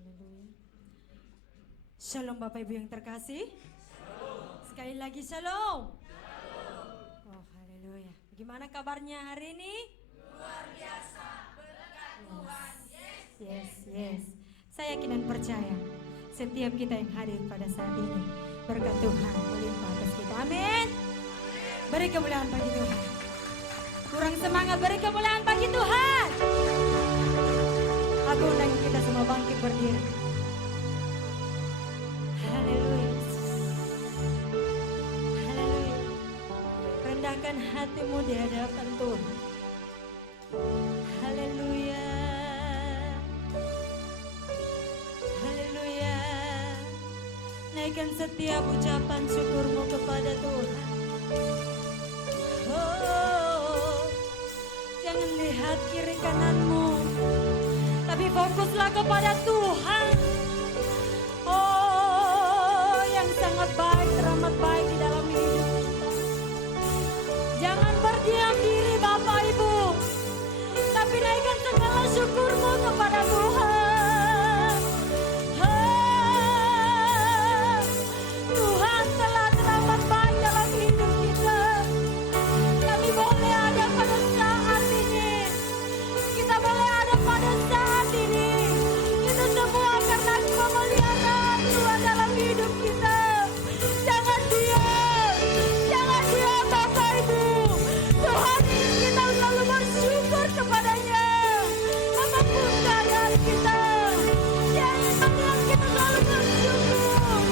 Haleluya. Shalom Bapak Ibu yang terkasih. Sekali lagi shalom. Oh haleluya. Bagaimana kabarnya hari ini? Luar biasa, berkat Tuhan. Yes. Saya yakin dan percaya setiap kita yang hadir pada saat ini berkat Tuhan melimpah atas kita. Amin. Beri kemuliaan bagi Tuhan. Kurang semangat, beri kemuliaan bagi Tuhan. Aku undang kita semua bangkit berdiri. Haleluya. Haleluya. Rendahkan hatimu di hadapan Tuhan. Haleluya. Haleluya. Naikkan setiap ucapan syukurmu kepada Tuhan. Oh, jangan lihat kiri kananmu, tapi fokuslah kepada Tuhan. Oh, yang sangat baik, teramat baik di dalam hidup kita. Jangan berdiam diri Bapak Ibu, tapi naikkan segala syukurmu kepada Tuhan. Tuhan telah teramat baik dalam hidup kita. Kami boleh ada pada saat ini. Kita boleh ada pada saat ini. Itu semua karena pemeliharaan Tuhan dalam hidup kita. Jangan diam Bapak Ibu. Tuhan ingin kita selalu bersyukur kepadanya. Apapun keadaan kita, Dia ingin melihat kita selalu bersyukur.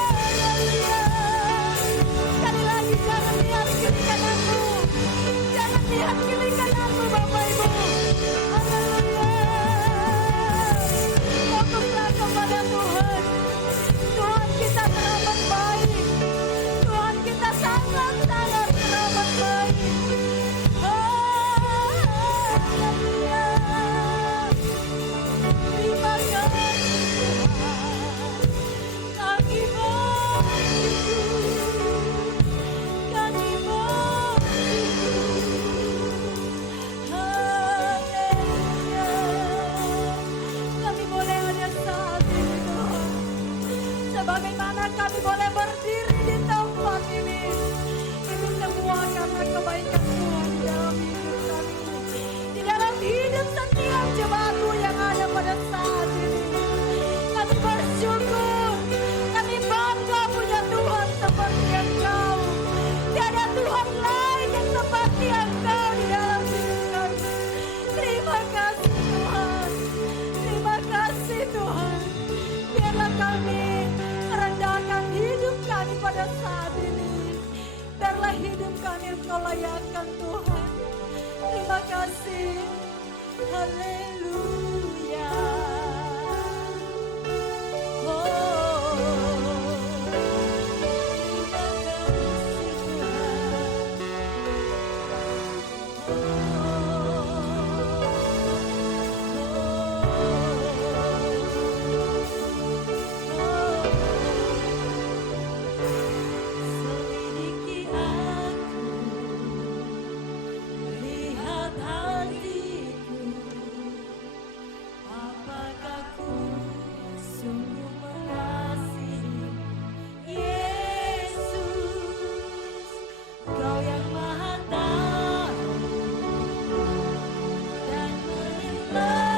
Haleluya. Sekali lagi jangan lihat kiri kananmu. Jangan lihat kiri kananmu Bapak Ibu. Haleluya. Fokuslah kepada Tuhan. Tuhan kita teramat baik. Tuhan kita sangat-sangat teramat baik. Haleluya. Terima kasih Tuhan. Kami bersyukur. Kami bersyukur. Haleluya. Kami boleh ada saat ini Tuhan. Sebagaimana kami boleh berdiri di tempat ini. Itu semua karena kebaikan Tuhan di dalam hidup kami. Di dalam hidup setiap jemaatmu yang ada pada saat ini. Kami bersyukur. Kami bangga punya Tuhan seperti Engkau. Tiada Tuhan lain yang seperti Engkau di dalam hidup kami. Terima kasih Tuhan. Terima kasih Tuhan. Biarlah kami merendahkan hidup kami pada saat ini. Biarlah hidup kami Engkau layakkan Tuhan. Terima kasih. Haleluya. Oh, terima kasih Selidiki aku, lihat hatiku, apakah ku sungguh mengasihi Yesus, Kau yang Maha Tahu dan mengetahui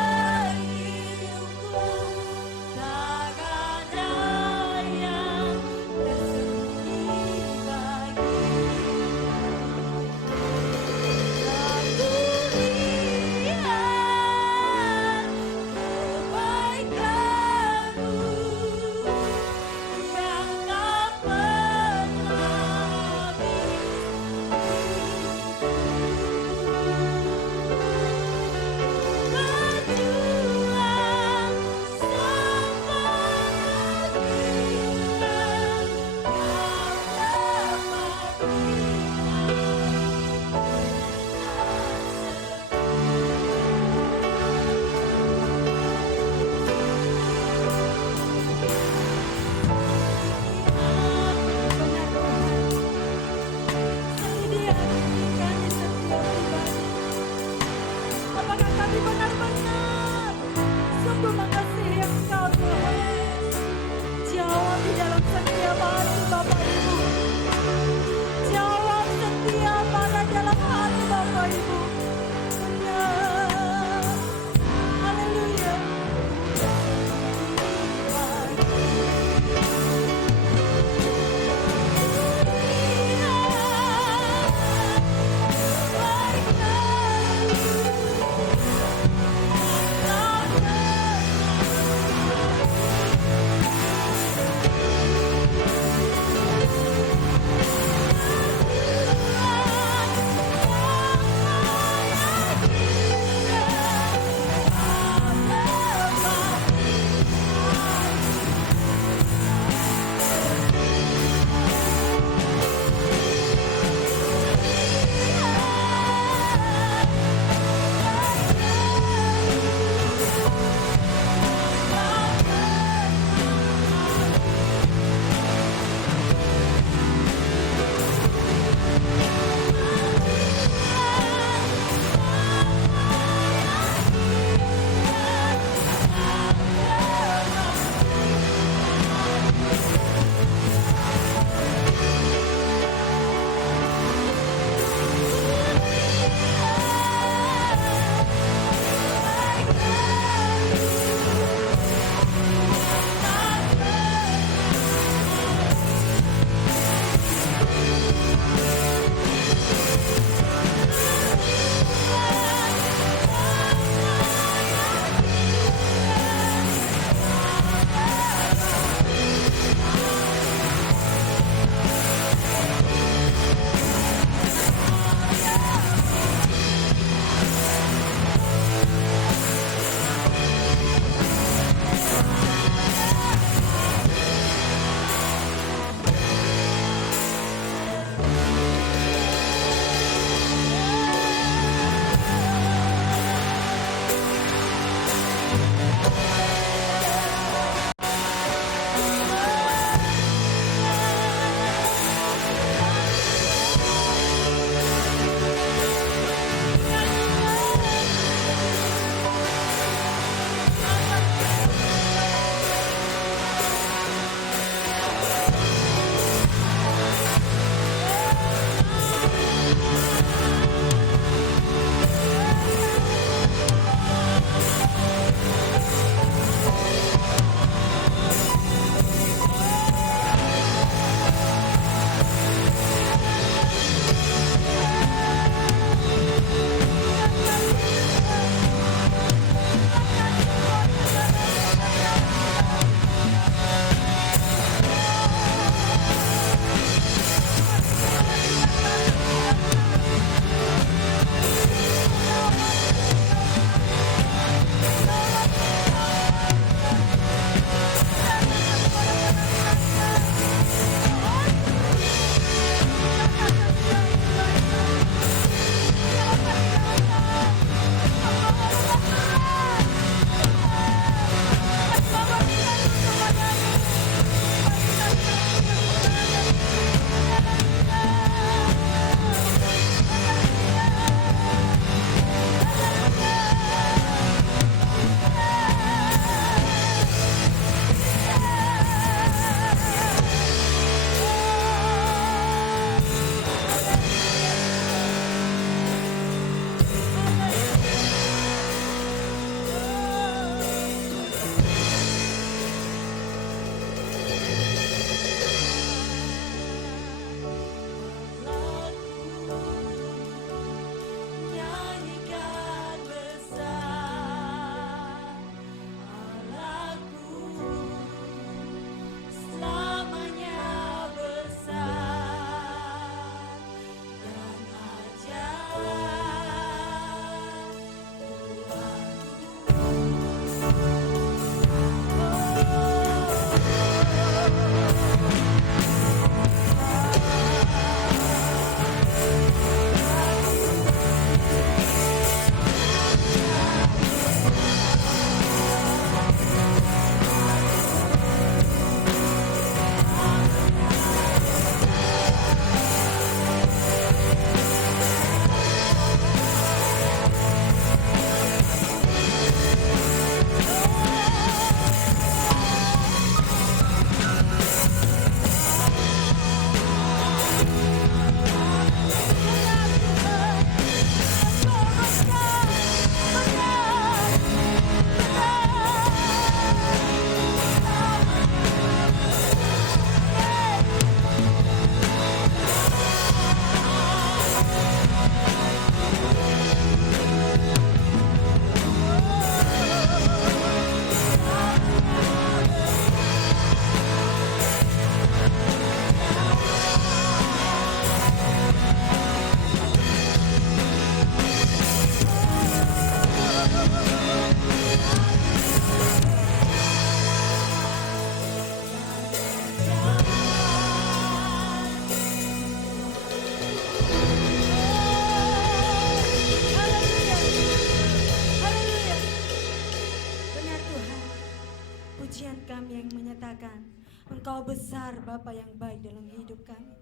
Engkau besar Bapa yang baik dalam hidup kami.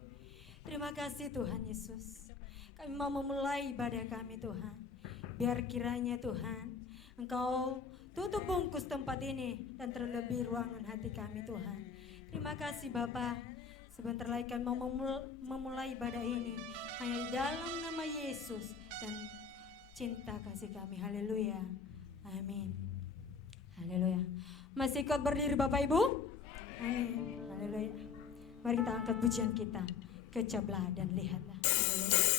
Terima kasih Tuhan Yesus. Kami mau memulai ibadah kami Tuhan. Biar kiranya Tuhan Engkau tutup bungkus tempat ini dan terlebih ruangan hati kami Tuhan. Terima kasih Bapa. Sebentar lagi kami mau memulai ibadah ini hanya di dalam nama Yesus dan cinta kasih kami. Haleluya. Amin. Haleluya. Masih ikut berdiri Bapak Ibu? Amin. Haleluya. Mari kita angkat pujian kita. Kecaplah dan lihatlah. Haleluya.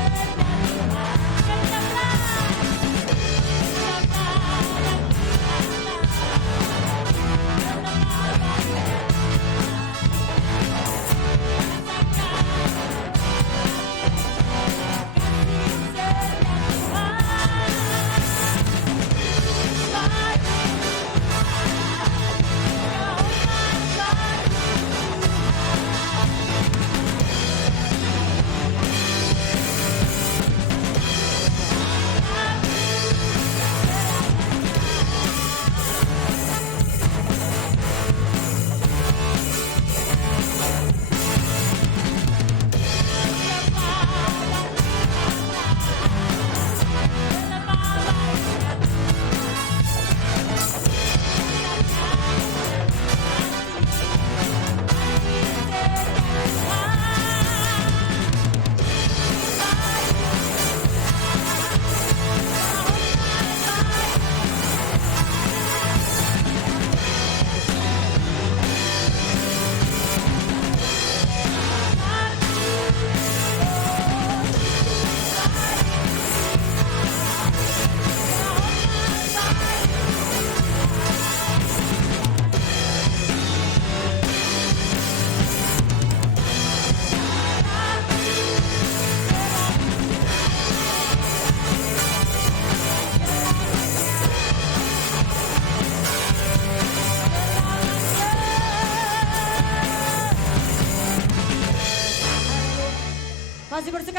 Kasih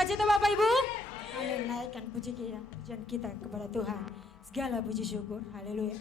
Sukacita Bapak Ibu? Ayo naikkan pujian kita kepada Tuhan. Segala puji syukur. Haleluya.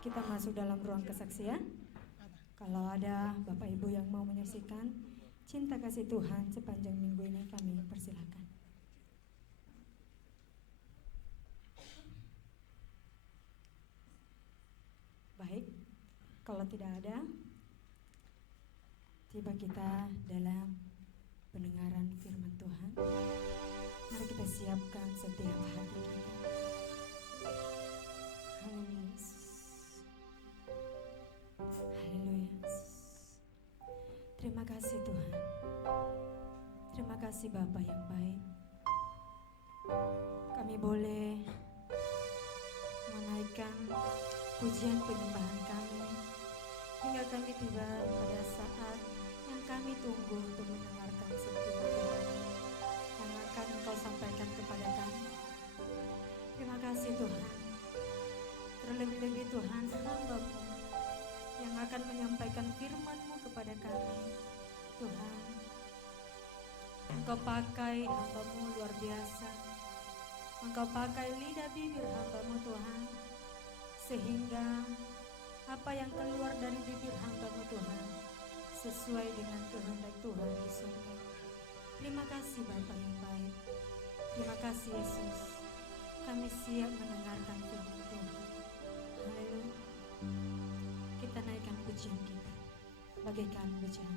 Kita masuk dalam ruang kesaksian. Kalau ada Bapak Ibu yang mau menyaksikan cinta kasih Tuhan sepanjang minggu ini, kami persilakan. Baik, kalau tidak ada, tiba kita dalam pendengaran firman Tuhan. Mari kita siapkan setiap hati kita. Haleluya. Haleluya. Terima kasih Tuhan. Terima kasih Bapa yang baik. Kami boleh menaikkan pujian penyembahan kami hingga kami tiba pada saat yang kami tunggu untuk mendengarkan setiap firman yang akan Engkau sampaikan kepada kami. Terima kasih Tuhan. Terlebih-lebih Tuhan, hamba-Mu yang akan menyampaikan firman-Mu kepada kami. Tuhan, Engkau pakai hamba-Mu luar biasa. Engkau pakai lidah bibir hamba-Mu Tuhan, sehingga apa yang keluar dari bibir hamba-Mu Tuhan sesuai dengan kehendak Tuhan di surga. Terima kasih Bapa yang baik. Terima kasih Yesus. Kami siap mendengarkan firman Tuhan. Haleluya. Kita naikkan pujian kita, bagaikan pujian.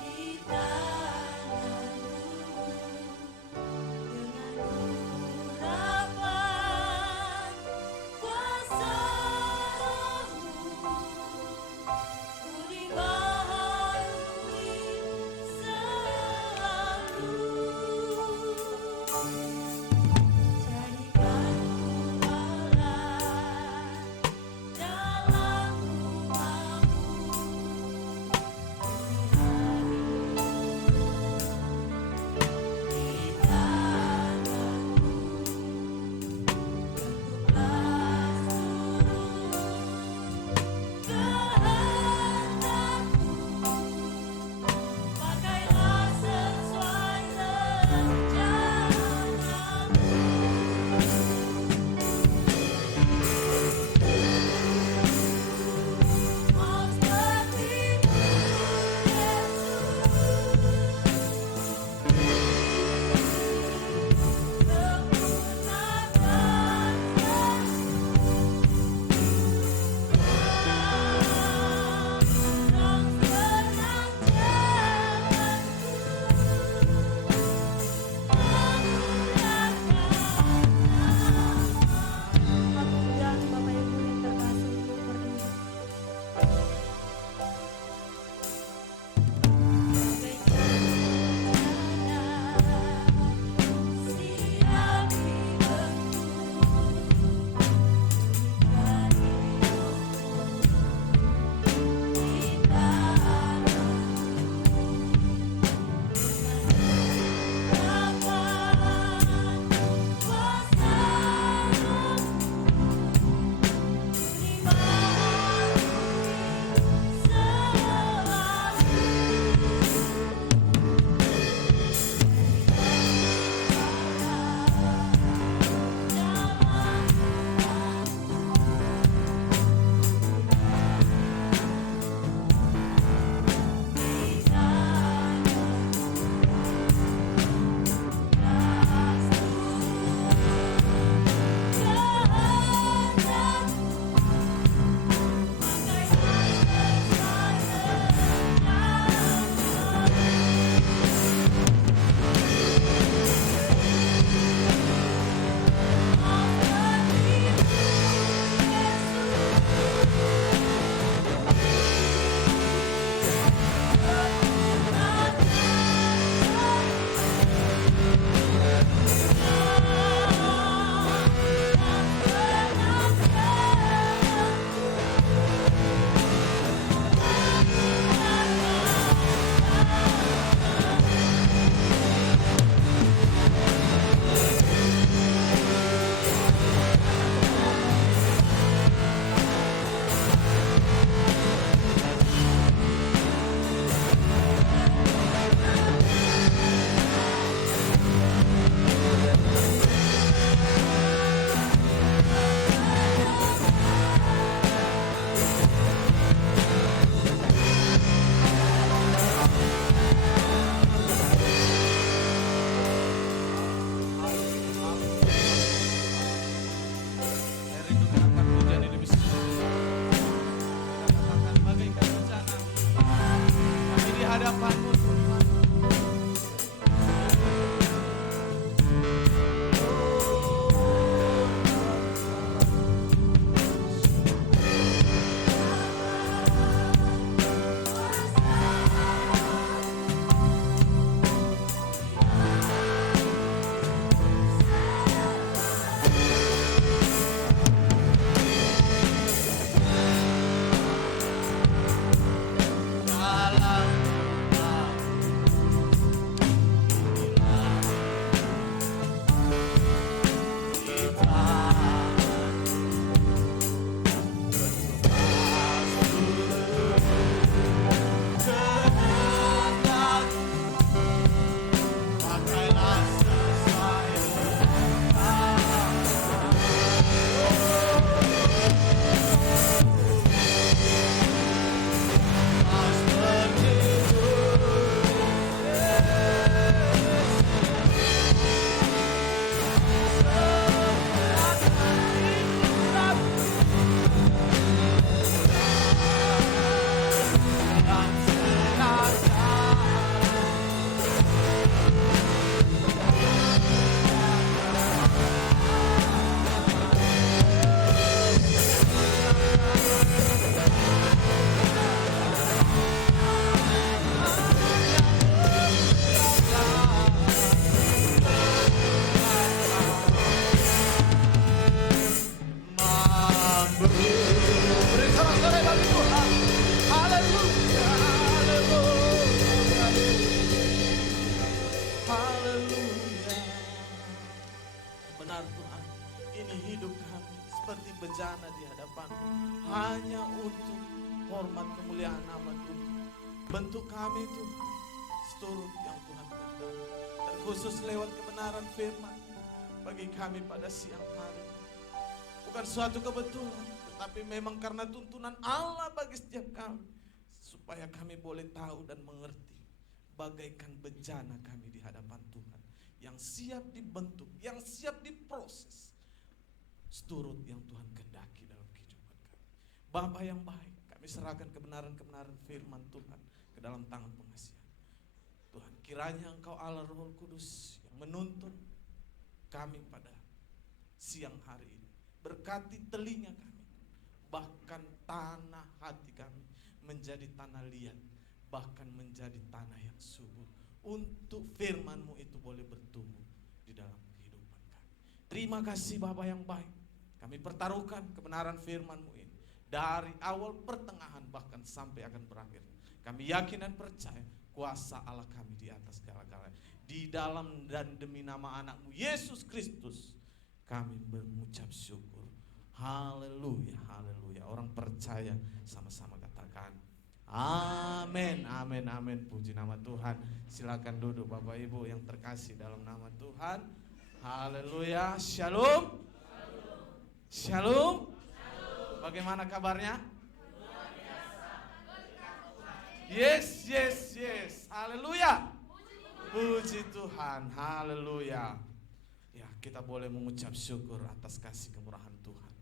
Di tanganmu bejana di hadapan hanya untuk hormat kemuliaan nama Tuhan. Bentuk kami Tuhan seturut yang Tuhan kehendaki, terkhusus lewat kebenaran firman bagi kami pada siang hari. Bukan suatu kebetulan, tetapi memang karena tuntunan Allah bagi setiap kami, supaya kami boleh tahu dan mengerti bagaikan bejana kami di hadapan Tuhan, yang siap dibentuk, yang siap diproses seturut yang Tuhan kehendaki dalam kehidupan kami. Bapa yang baik, kami serahkan kebenaran-kebenaran firman Tuhan ke dalam tangan pengasihan Tuhan. Kiranya Engkau Allah Roh Kudus yang menuntun kami pada siang hari ini, berkati telinga kami, bahkan tanah hati kami menjadi tanah liat, bahkan menjadi tanah yang subur, untuk firman-Mu itu boleh bertumbuh di dalam kehidupan kami. Terima kasih Bapa yang baik, kami pertaruhkan kebenaran firman-Mu ini dari awal, pertengahan, bahkan sampai akan berakhir. Kami yakin dan percaya kuasa Allah kami di atas segala-galanya. Di dalam dan demi nama anak-Mu Yesus Kristus kami mengucap syukur. Haleluya, haleluya. Orang percaya sama-sama katakan amin, amin, amin. Puji nama Tuhan. Silakan duduk Bapak Ibu yang terkasih dalam nama Tuhan. Haleluya. Shalom. Shalom. Bagaimana kabarnya? Yes, yes, yes. Haleluya. Puji Tuhan. Haleluya. Ya, kita boleh mengucap syukur atas kasih kemurahan Tuhan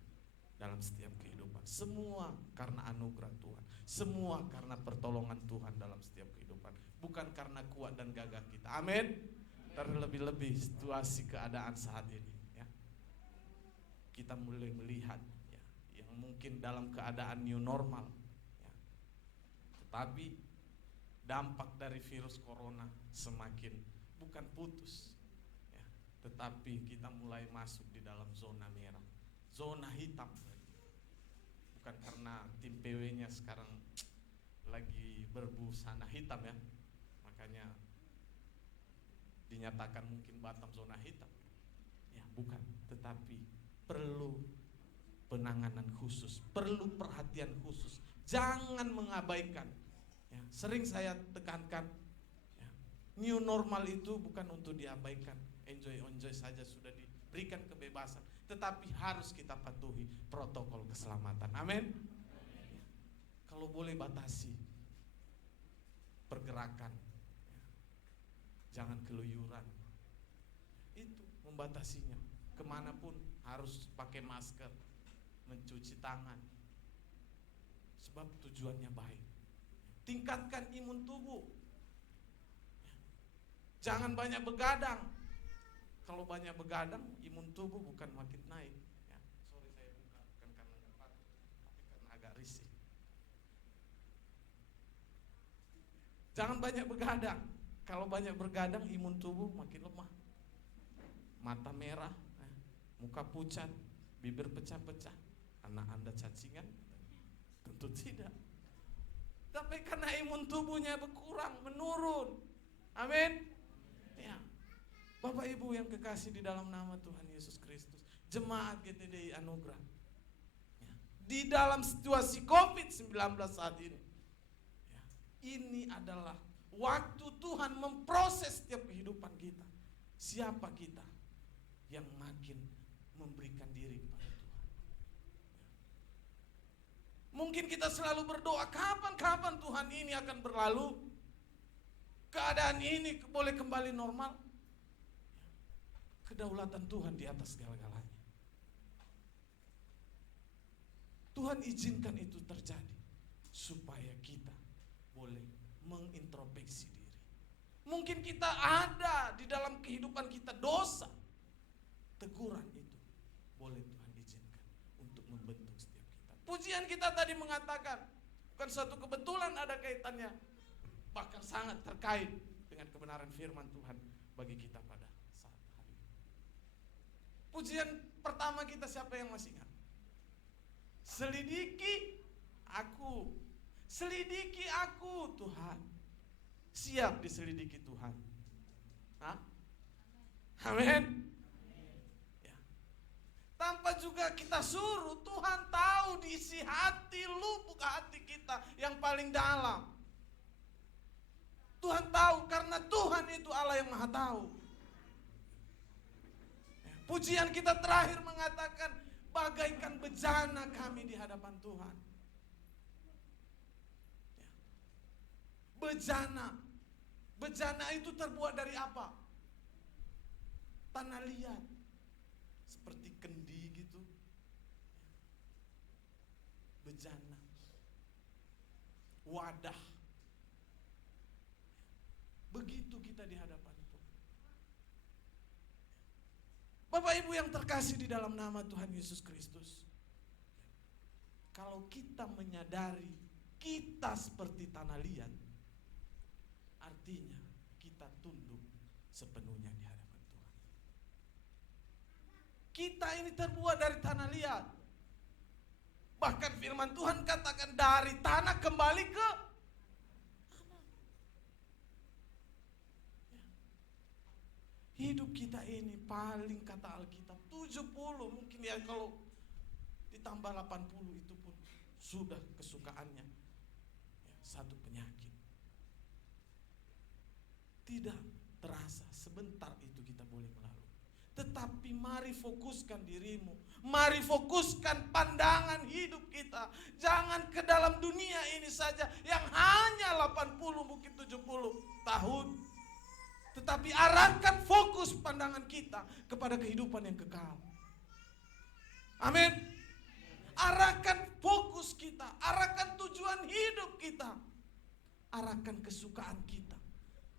dalam setiap kehidupan. Semua karena anugerah Tuhan. Semua karena pertolongan Tuhan dalam setiap kehidupan. Bukan karena kuat dan gagah kita. Amin. Terlebih-lebih situasi keadaan saat ini, ya. Kita mulai melihat, ya, yang mungkin dalam keadaan new normal, ya. Tetapi dampak dari virus corona semakin bukan putus, ya, tetapi kita mulai masuk di dalam zona merah, zona hitam. Bukan karena tim PW-nya sekarang lagi berbusana hitam, ya, makanya dinyatakan mungkin Batam zona hitam, ya, bukan, tetapi perlu penanganan khusus, perlu perhatian khusus, jangan mengabaikan, ya. Sering saya tekankan, ya, new normal itu bukan untuk diabaikan, enjoy saja, sudah diberikan kebebasan, tetapi harus kita patuhi protokol keselamatan. Amin. Kalau boleh batasi pergerakan, ya. Jangan keluyuran, itu membatasinya. Kemanapun harus pakai masker, mencuci tangan, sebab tujuannya baik. Tingkatkan imun tubuh, jangan banyak begadang. Kalau banyak begadang, imun tubuh bukan makin naik, ya. Sorry saya buka, bukan karena nggak patut, tapi karena agak risih. Jangan banyak begadang. Kalau banyak begadang, imun tubuh makin lemah. Mata merah, muka pucat, bibir pecah-pecah. Anak Anda cacingan? Tentu tidak. Tapi karena imun tubuhnya berkurang, menurun. Amin. Ya. Bapak Ibu yang kekasih di dalam nama Tuhan Yesus Kristus, jemaat GTDI Anugerah, ya, di dalam situasi COVID-19 saat ini, ya, ini adalah waktu Tuhan memproses setiap kehidupan kita. Siapa kita yang makin memberikan diri kepada Tuhan, ya. Mungkin kita selalu berdoa, kapan Tuhan ini akan berlalu, keadaan ini boleh kembali normal. Kedaulatan Tuhan di atas segala-galanya. Tuhan izinkan itu terjadi supaya kita boleh mengintrospeksi diri. Mungkin kita ada di dalam kehidupan kita dosa. Teguran itu boleh Tuhan izinkan untuk membentuk setiap kita. Pujian kita tadi mengatakan bukan suatu kebetulan, ada kaitannya, bahkan sangat terkait dengan kebenaran firman Tuhan bagi kita pada saat hari ini. Pujian pertama kita siapa yang masih ingat? Selidiki aku Tuhan. Siap diselidiki Tuhan. Hah? Amin. Ya. tanpa juga kita suruh, Tuhan tahu di isi hati, lubuk hati kita yang paling dalam. Tuhan tahu karena Tuhan itu Allah yang Maha tahu. Pujian kita terakhir mengatakan, bagaikan bejana kami di hadapan Tuhan. Bejana. Bejana itu terbuat dari apa? Tanah liat. Seperti kendi gitu. Bejana. Wadah. Begitu kita di hadapan Tuhan. Bapak Ibu yang terkasih di dalam nama Tuhan Yesus Kristus. Kalau kita menyadari kita seperti tanah liat, artinya kita tunduk sepenuhnya di hadapan Tuhan. Kita ini terbuat dari tanah liat. Bahkan firman Tuhan katakan dari tanah kembali ke tanah. Hidup kita ini paling kata Alkitab 70, mungkin ya kalau ditambah 80 itu pun sudah kesukaannya. Satu penyakit. Tidak terasa sebentar itu kita boleh melalui. Tetapi mari fokuskan dirimu. Mari fokuskan pandangan hidup kita. Jangan ke dalam dunia ini saja yang hanya 80 mungkin 70 tahun. Tetapi arahkan fokus pandangan kita kepada kehidupan yang kekal. Amin. Arahkan fokus kita, arahkan tujuan hidup kita. Arahkan kesukaan kita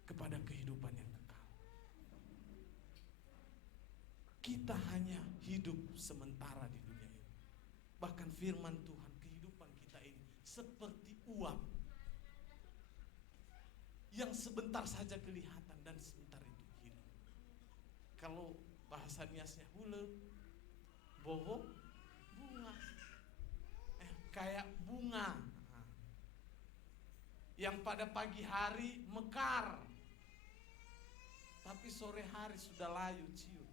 kepada kehidupan yang kekal. Kita hanya hidup sementara di dunia ini. Bahkan firman Tuhan, kehidupan kita ini seperti uap yang sebentar saja kelihatan dan sebentar itu hilang. Kalau bahasa niasnya hule, boho, bunga. Kayak bunga yang pada pagi hari mekar, tapi sore hari sudah layu ciut.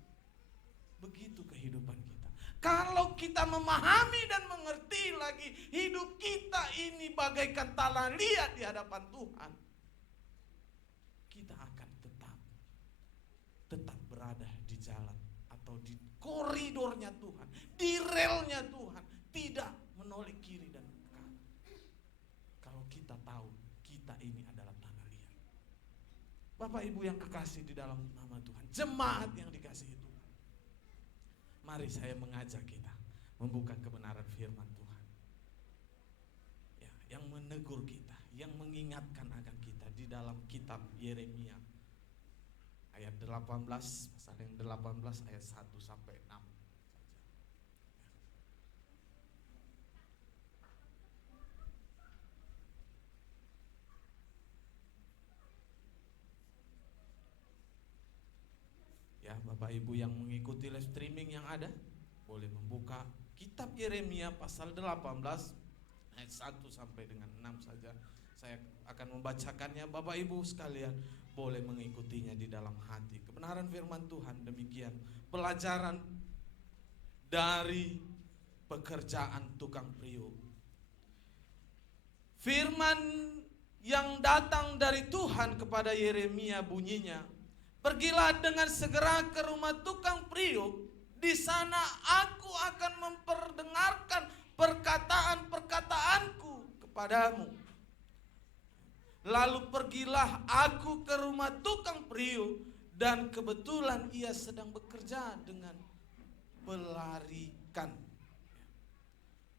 Begitu kehidupan kita. Kalau kita memahami dan mengerti lagi hidup kita ini bagaikan tanah liat di hadapan Tuhan, kita akan tetap berada di jalan atau di koridornya Tuhan, di relnya Tuhan, tidak menoleh kiri dan kanan. Kalau kita tahu kita ini adalah tanah liat. Bapak Ibu yang kekasih di dalam nama Tuhan, jemaat yang dikasihi Tuhan, mari saya mengajak kita membuka kebenaran firman Tuhan, ya, yang menegur kita, yang mengingatkan akan kita di dalam kitab Yeremia ayat 18, pasal yang 18 ayat 1 sampai 6. Ya, Bapak Ibu yang mengikuti live streaming yang ada, boleh membuka kitab Yeremia pasal 18 ayat 1 sampai dengan 6 saja. Saya akan membacakannya, Bapak Ibu sekalian boleh mengikutinya di dalam hati. Kebenaran firman Tuhan demikian. Pelajaran dari pekerjaan tukang priuk. Firman yang datang dari Tuhan kepada Yeremia bunyinya, pergilah dengan segera ke rumah tukang priuk. Di sana aku akan memperdengarkan perkataan-perkataanku kepadamu. Lalu pergilah aku ke rumah tukang priuk, dan kebetulan ia sedang bekerja dengan pelarikan.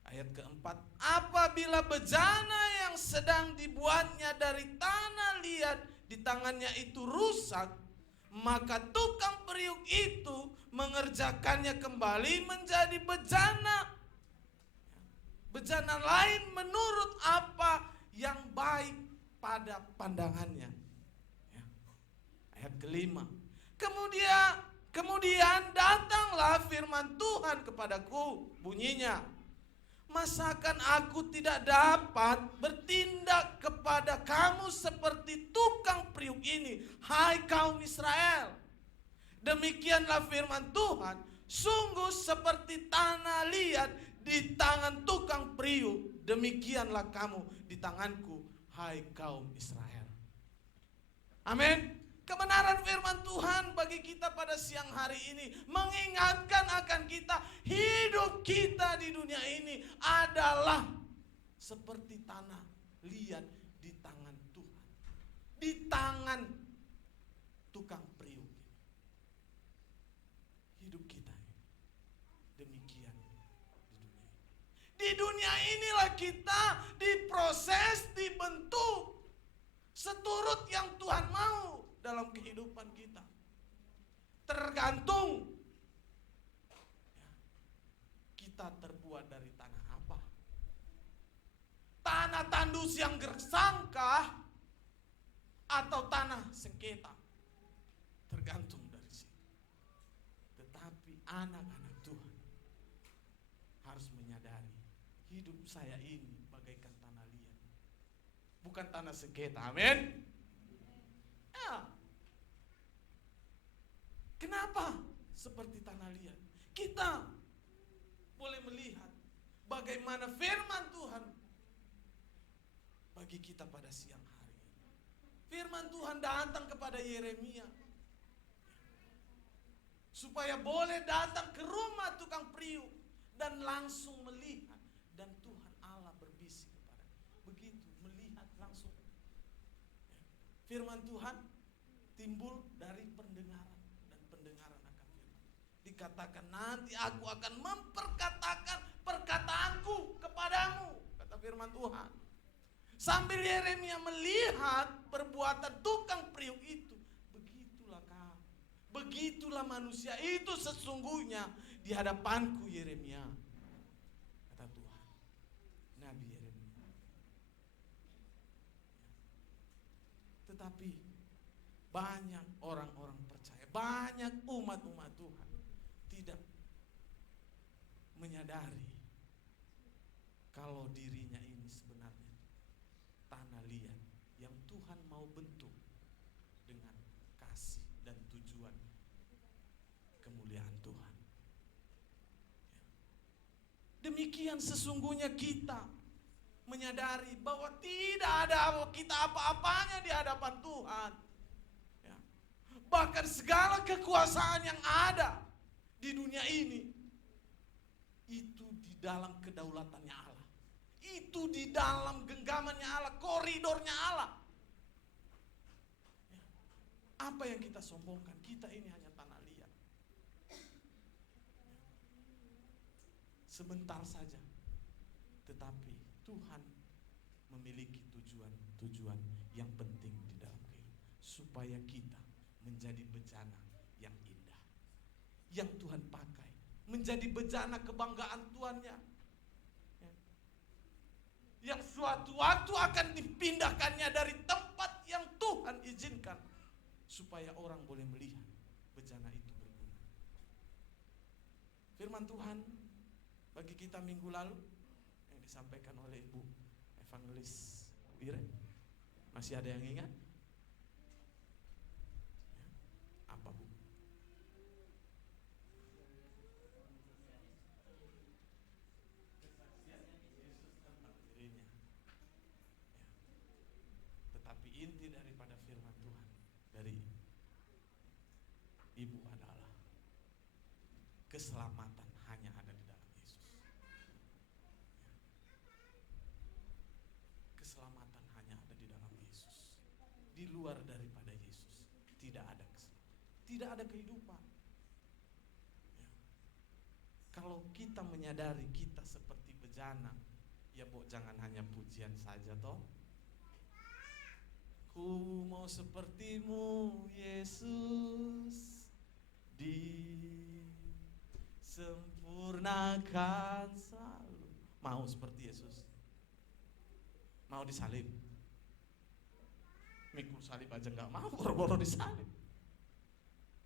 Ayat keempat, apabila bejana yang sedang dibuatnya dari tanah liat di tangannya itu rusak, maka tukang priuk itu mengerjakannya kembali menjadi bejana lain menurut apa yang baik pada pandangannya. Ya. Ayat kelima, kemudian datanglah firman Tuhan kepadaku, bunyinya, masakan aku tidak dapat bertindak kepada kamu seperti tukang priuk ini, hai kaum Israel? Demikianlah firman Tuhan, sungguh seperti tanah liat di tangan tukang periuk, demikianlah kamu di tanganku, hai kaum Israel. Amin. Kebenaran firman Tuhan bagi kita pada siang hari ini mengingatkan akan kita, hidup kita di dunia ini adalah seperti tanah liat di tangan Tuhan, di tangan tukang periuk. Hidup kita demikian di dunia ini. Di dunia inilah kita diproses, dibentuk seturut yang Tuhan mau dalam kehidupan kita. Tergantung kita terbuat dari tanah apa. Tanah tandus yang gersangkah atau tanah sengketa. Tergantung dari situ. Tetapi anak-anak Tuhan harus menyadari hidup saya ini bagaikan tanah liat, bukan tanah sengketa. Amin. Ya. Kenapa seperti tanah liat? Kita boleh melihat bagaimana firman Tuhan bagi kita pada siang hari ini. Firman Tuhan datang kepada Yeremia supaya boleh datang ke rumah tukang periuk dan langsung melihat, dan Tuhan Allah berbisik kepada begitu melihat langsung. Firman Tuhan timbul dari pendengaran, dan pendengaran akan firman. Dikatakan nanti aku akan memperkatakan perkataanku kepadamu, kata firman Tuhan. Sambil Yeremia melihat perbuatan tukang periuk itu, begitulah kau, begitulah manusia itu sesungguhnya di hadapanku Yeremia, kata Tuhan. Nabi Yeremia. Tetapi banyak orang-orang percaya, banyak umat-umat Tuhan tidak menyadari kalau dirinya ini sebenarnya tanah liat yang Tuhan mau bentuk dengan kasih dan tujuan kemuliaan Tuhan. Demikian sesungguhnya kita menyadari bahwa tidak ada kita apa-apanya di hadapan Tuhan. Ya. Bahkan segala kekuasaan yang ada di dunia ini itu di dalam kedaulatannya Allah. Itu di dalam genggamannya Allah, koridornya Allah. Ya. Apa yang kita sombongkan? Kita ini hanya tanah liat. Sebentar saja. Tetapi Tuhan memiliki tujuan-tujuan yang penting di dalam kehidupan, supaya kita menjadi bejana yang indah, yang Tuhan pakai, menjadi bejana kebanggaan Tuannya, yang suatu waktu akan dipindahkannya dari tempat yang Tuhan izinkan, supaya orang boleh melihat bejana itu berguna. Firman Tuhan bagi kita minggu lalu yang disampaikan oleh Ibu Evangelis Wire, masih ada yang ingat? Ya. Apa Bu? Dirinya. Ya. Tetapi inti daripada firman Tuhan dari Ibu adalah keselamatan hanya ada di dalam Yesus. Ya. Keselamatan hanya ada di dalam Yesus. Di luar daripada Yesus tidak ada keselamatan, tidak ada kehidupan. Ya. Kalau kita menyadari kita seperti bejana, ya Bu, jangan hanya pujian saja toh. Ku mau sepertimu Yesus, disempurnakan selalu. Mau seperti Yesus? Mau disalib? Mikul salib aja nggak mau, boro-boro disalib.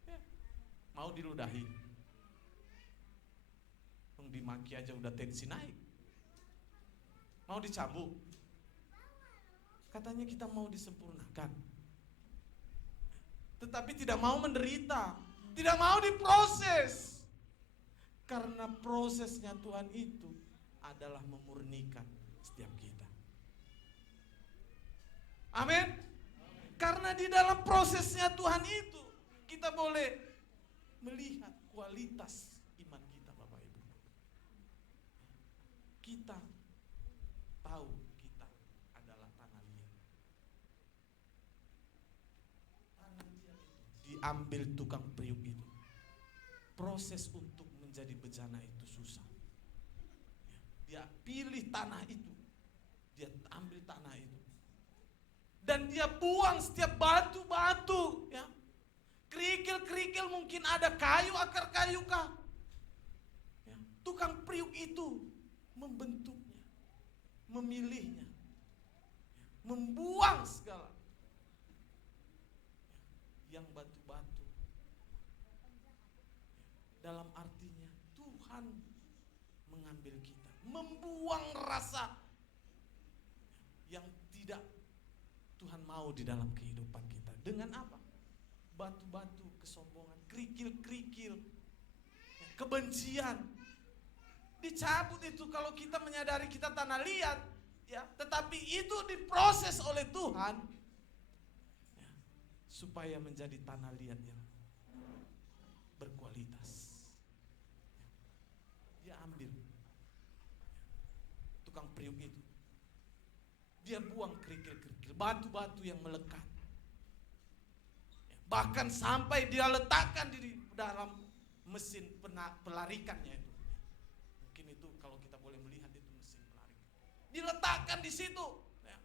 Ya. Mau diludahi? Dimaki aja udah tensi naik. Mau dicambuk? Katanya kita mau disempurnakan, tetapi tidak mau menderita, tidak mau diproses. Karena prosesnya Tuhan itu adalah memurnikan setiap kita. Amin. Karena di dalam prosesnya Tuhan itu kita boleh melihat kualitas iman kita, Bapak Ibu. Kita tahu kita adalah tanah liat. Tanah liat itu diambil tukang periuk itu. Proses untuk menjadi bejana itu susah. Dia pilih tanah itu, dia ambil tanah itu, dan dia buang setiap batu-batu, ya, kerikil-kerikil, mungkin ada kayu, akar kayu kah? Ya, tukang periuk itu membentuknya, memilihnya, membuang segala yang batu-batu. Dalam artinya Tuhan mengambil kita, membuang rasa yang tidak Tuhan mau di dalam kehidupan kita. Dengan apa? Batu-batu kesombongan, kerikil-kerikil, kebencian. Dicabut itu kalau kita menyadari kita tanah liat, ya, tetapi itu diproses oleh Tuhan, ya, supaya menjadi tanah liat yang berkualitas. Dia ambil tukang periuk itu, dia buang kerikil-kerikil, batu-batu yang melekat, bahkan sampai dia letakkan di dalam mesin pelarikannya itu. Mungkin itu kalau kita boleh melihat itu mesin pelarikan, diletakkan di situ, ya.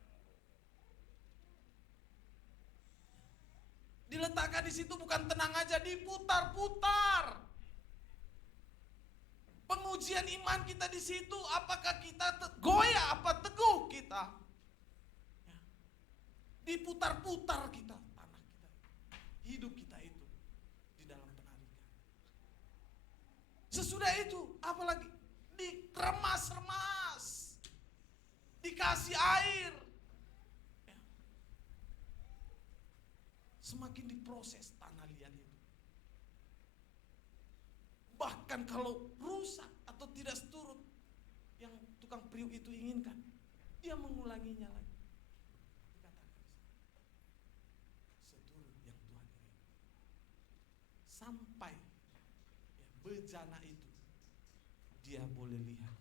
Diletakkan di situ bukan tenang aja, diputar-putar. Pengujian iman kita di situ, apakah kita goyah, apa teguh kita? Ya. Diputar-putar kita, tanah kita, hidup kita itu di dalam penarikan. Sesudah itu, apalagi dikeremas-remas, dikasih air, ya. Semakin diproses tanah liat itu. Bahkan kalau rusak atau tidak seturut yang tukang periuk itu inginkan, dia mengulanginya lagi. Dikatakan seturut yang Tuhan inginkan. Sampai ya, bejana itu dia boleh lihat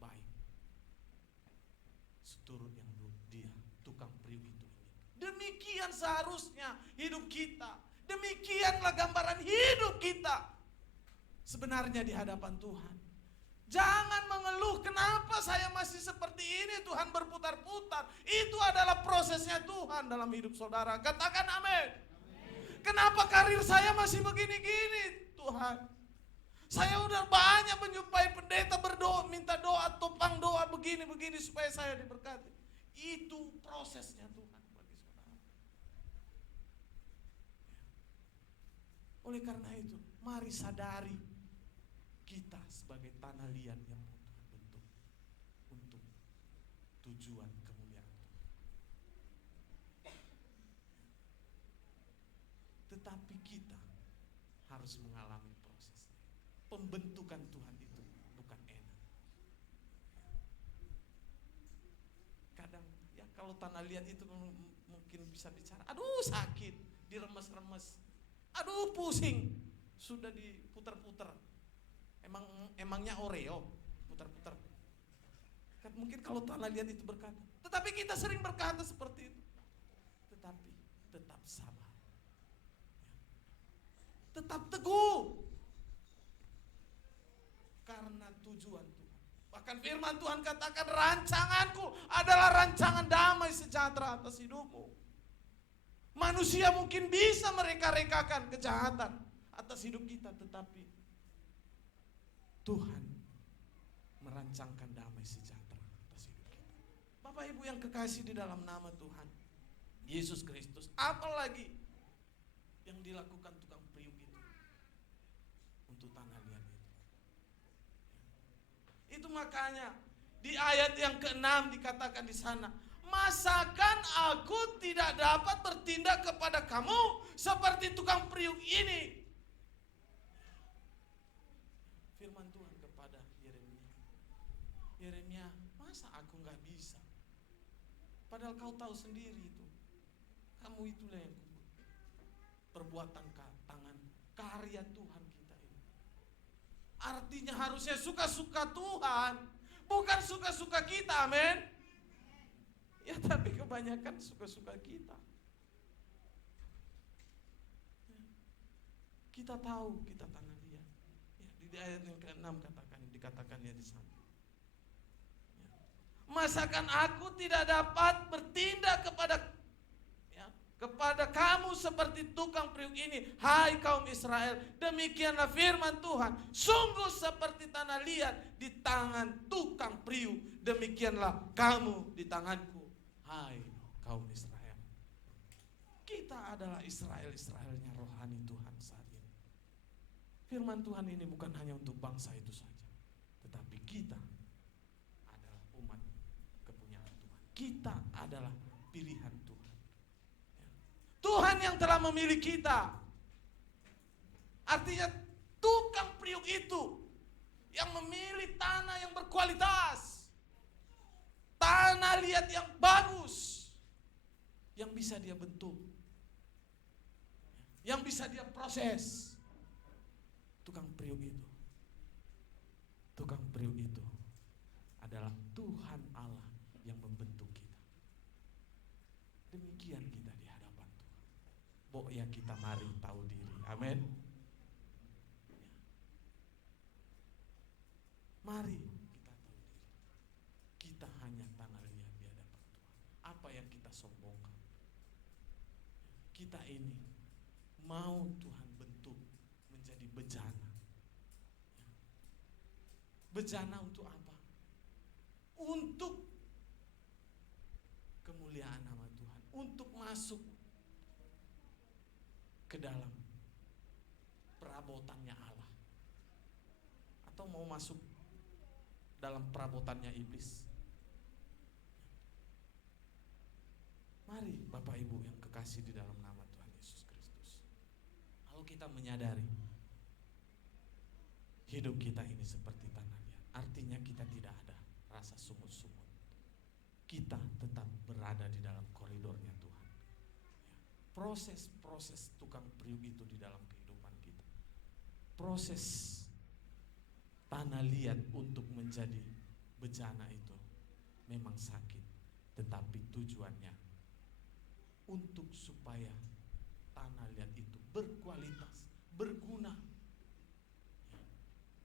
baik, seturut yang dia tukang periuk itu inginkan. Demikian seharusnya hidup kita. Demikianlah gambaran hidup kita sebenarnya di hadapan Tuhan. Jangan mengeluh, kenapa saya masih seperti ini, Tuhan berputar-putar. Itu adalah prosesnya Tuhan dalam hidup saudara. Katakan amin. Kenapa karir saya masih begini-gini, Tuhan? Saya udah banyak menjumpai pendeta berdoa, minta doa, topang doa begini-begini supaya saya diberkati. Itu prosesnya Tuhan bagi saudara. Oleh karena itu, mari sadari kita sebagai tanah liat yang Tuhan bentuk untuk tujuan kemuliaan Tuhan. Tetapi kita harus mengalami prosesnya. Pembentukan Tuhan itu bukan enak. Kadang ya kalau tanah liat itu mungkin bisa bicara, aduh sakit, diremes-remes, aduh pusing, sudah diputar-putar. Emangnya Oreo putar-putar. Mungkin kalau tanah liat itu berkata, tetapi kita sering berkata seperti itu. Tetapi tetap sabar, tetap teguh, karena tujuan Tuhan. Bahkan firman Tuhan katakan, rancanganku adalah rancangan damai sejahtera atas hidupmu. Manusia mungkin bisa mereka-rekakan kejahatan atas hidup kita, tetapi Tuhan merancangkan damai sejahtera atas hidup kita. Bapak Ibu yang kekasih di dalam nama Tuhan Yesus Kristus, apalagi yang dilakukan tukang periuk itu untuk tanah liat itu. Itu makanya di ayat yang ke-6 dikatakan di sana, masakan aku tidak dapat bertindak kepada kamu seperti tukang periuk ini. Yeremia, masa aku nggak bisa? Padahal kau tahu sendiri itu. Kamu itulah yang perbuatan tangan, karya Tuhan kita ini. Artinya harusnya suka-suka Tuhan, bukan suka-suka kita, amin. Ya tapi kebanyakan suka-suka kita. Kita tahu kita tanah liat. Ya, di ayat yang ke-6 dikatakannya di sana. Ya. Masakan aku tidak dapat bertindak kepada kamu seperti tukang periuk ini, hai kaum Israel. Demikianlah firman Tuhan, sungguh seperti tanah liat di tangan tukang periuk, demikianlah kamu di tanganku, hai kaum Israel. Kita adalah Israel-Israelnya rohani Tuhan saat ini. Firman Tuhan ini bukan hanya untuk bangsa itu saja, tetapi kita adalah umat kepunyaan Tuhan. Kita adalah pilihan Tuhan. Tuhan yang telah memilih kita. Artinya tukang periuk itu yang memilih tanah yang berkualitas, tanah liat yang bagus, yang bisa dia bentuk, yang bisa dia proses. Tukang periuk itu adalah Tuhan Allah yang membentuk kita. Demikian kita di hadapan Tuhan. Ya kita mari tahu diri, amin. Mari kita tahu diri. Kita hanya tanah liat di hadapan Tuhan. Apa yang kita sombongkan? Kita ini mau Tuhan bentuk menjadi bejana. Bejana untuk apa? Untuk kemuliaan nama Tuhan, untuk masuk ke dalam perabotannya Allah, atau mau masuk dalam perabotannya iblis. Mari Bapak Ibu yang kekasih di dalam nama Tuhan Yesus Kristus, kalau kita menyadari hidup kita ini seperti tanah liat, artinya kita tidak ada rasa sungut-sungut. Kita tetap berada di dalam koridornya Tuhan. Proses-proses tukang periuk itu di dalam kehidupan kita, proses tanah liat untuk menjadi bejana itu memang sakit, tetapi tujuannya untuk supaya tanah liat itu berkualitas, berguna.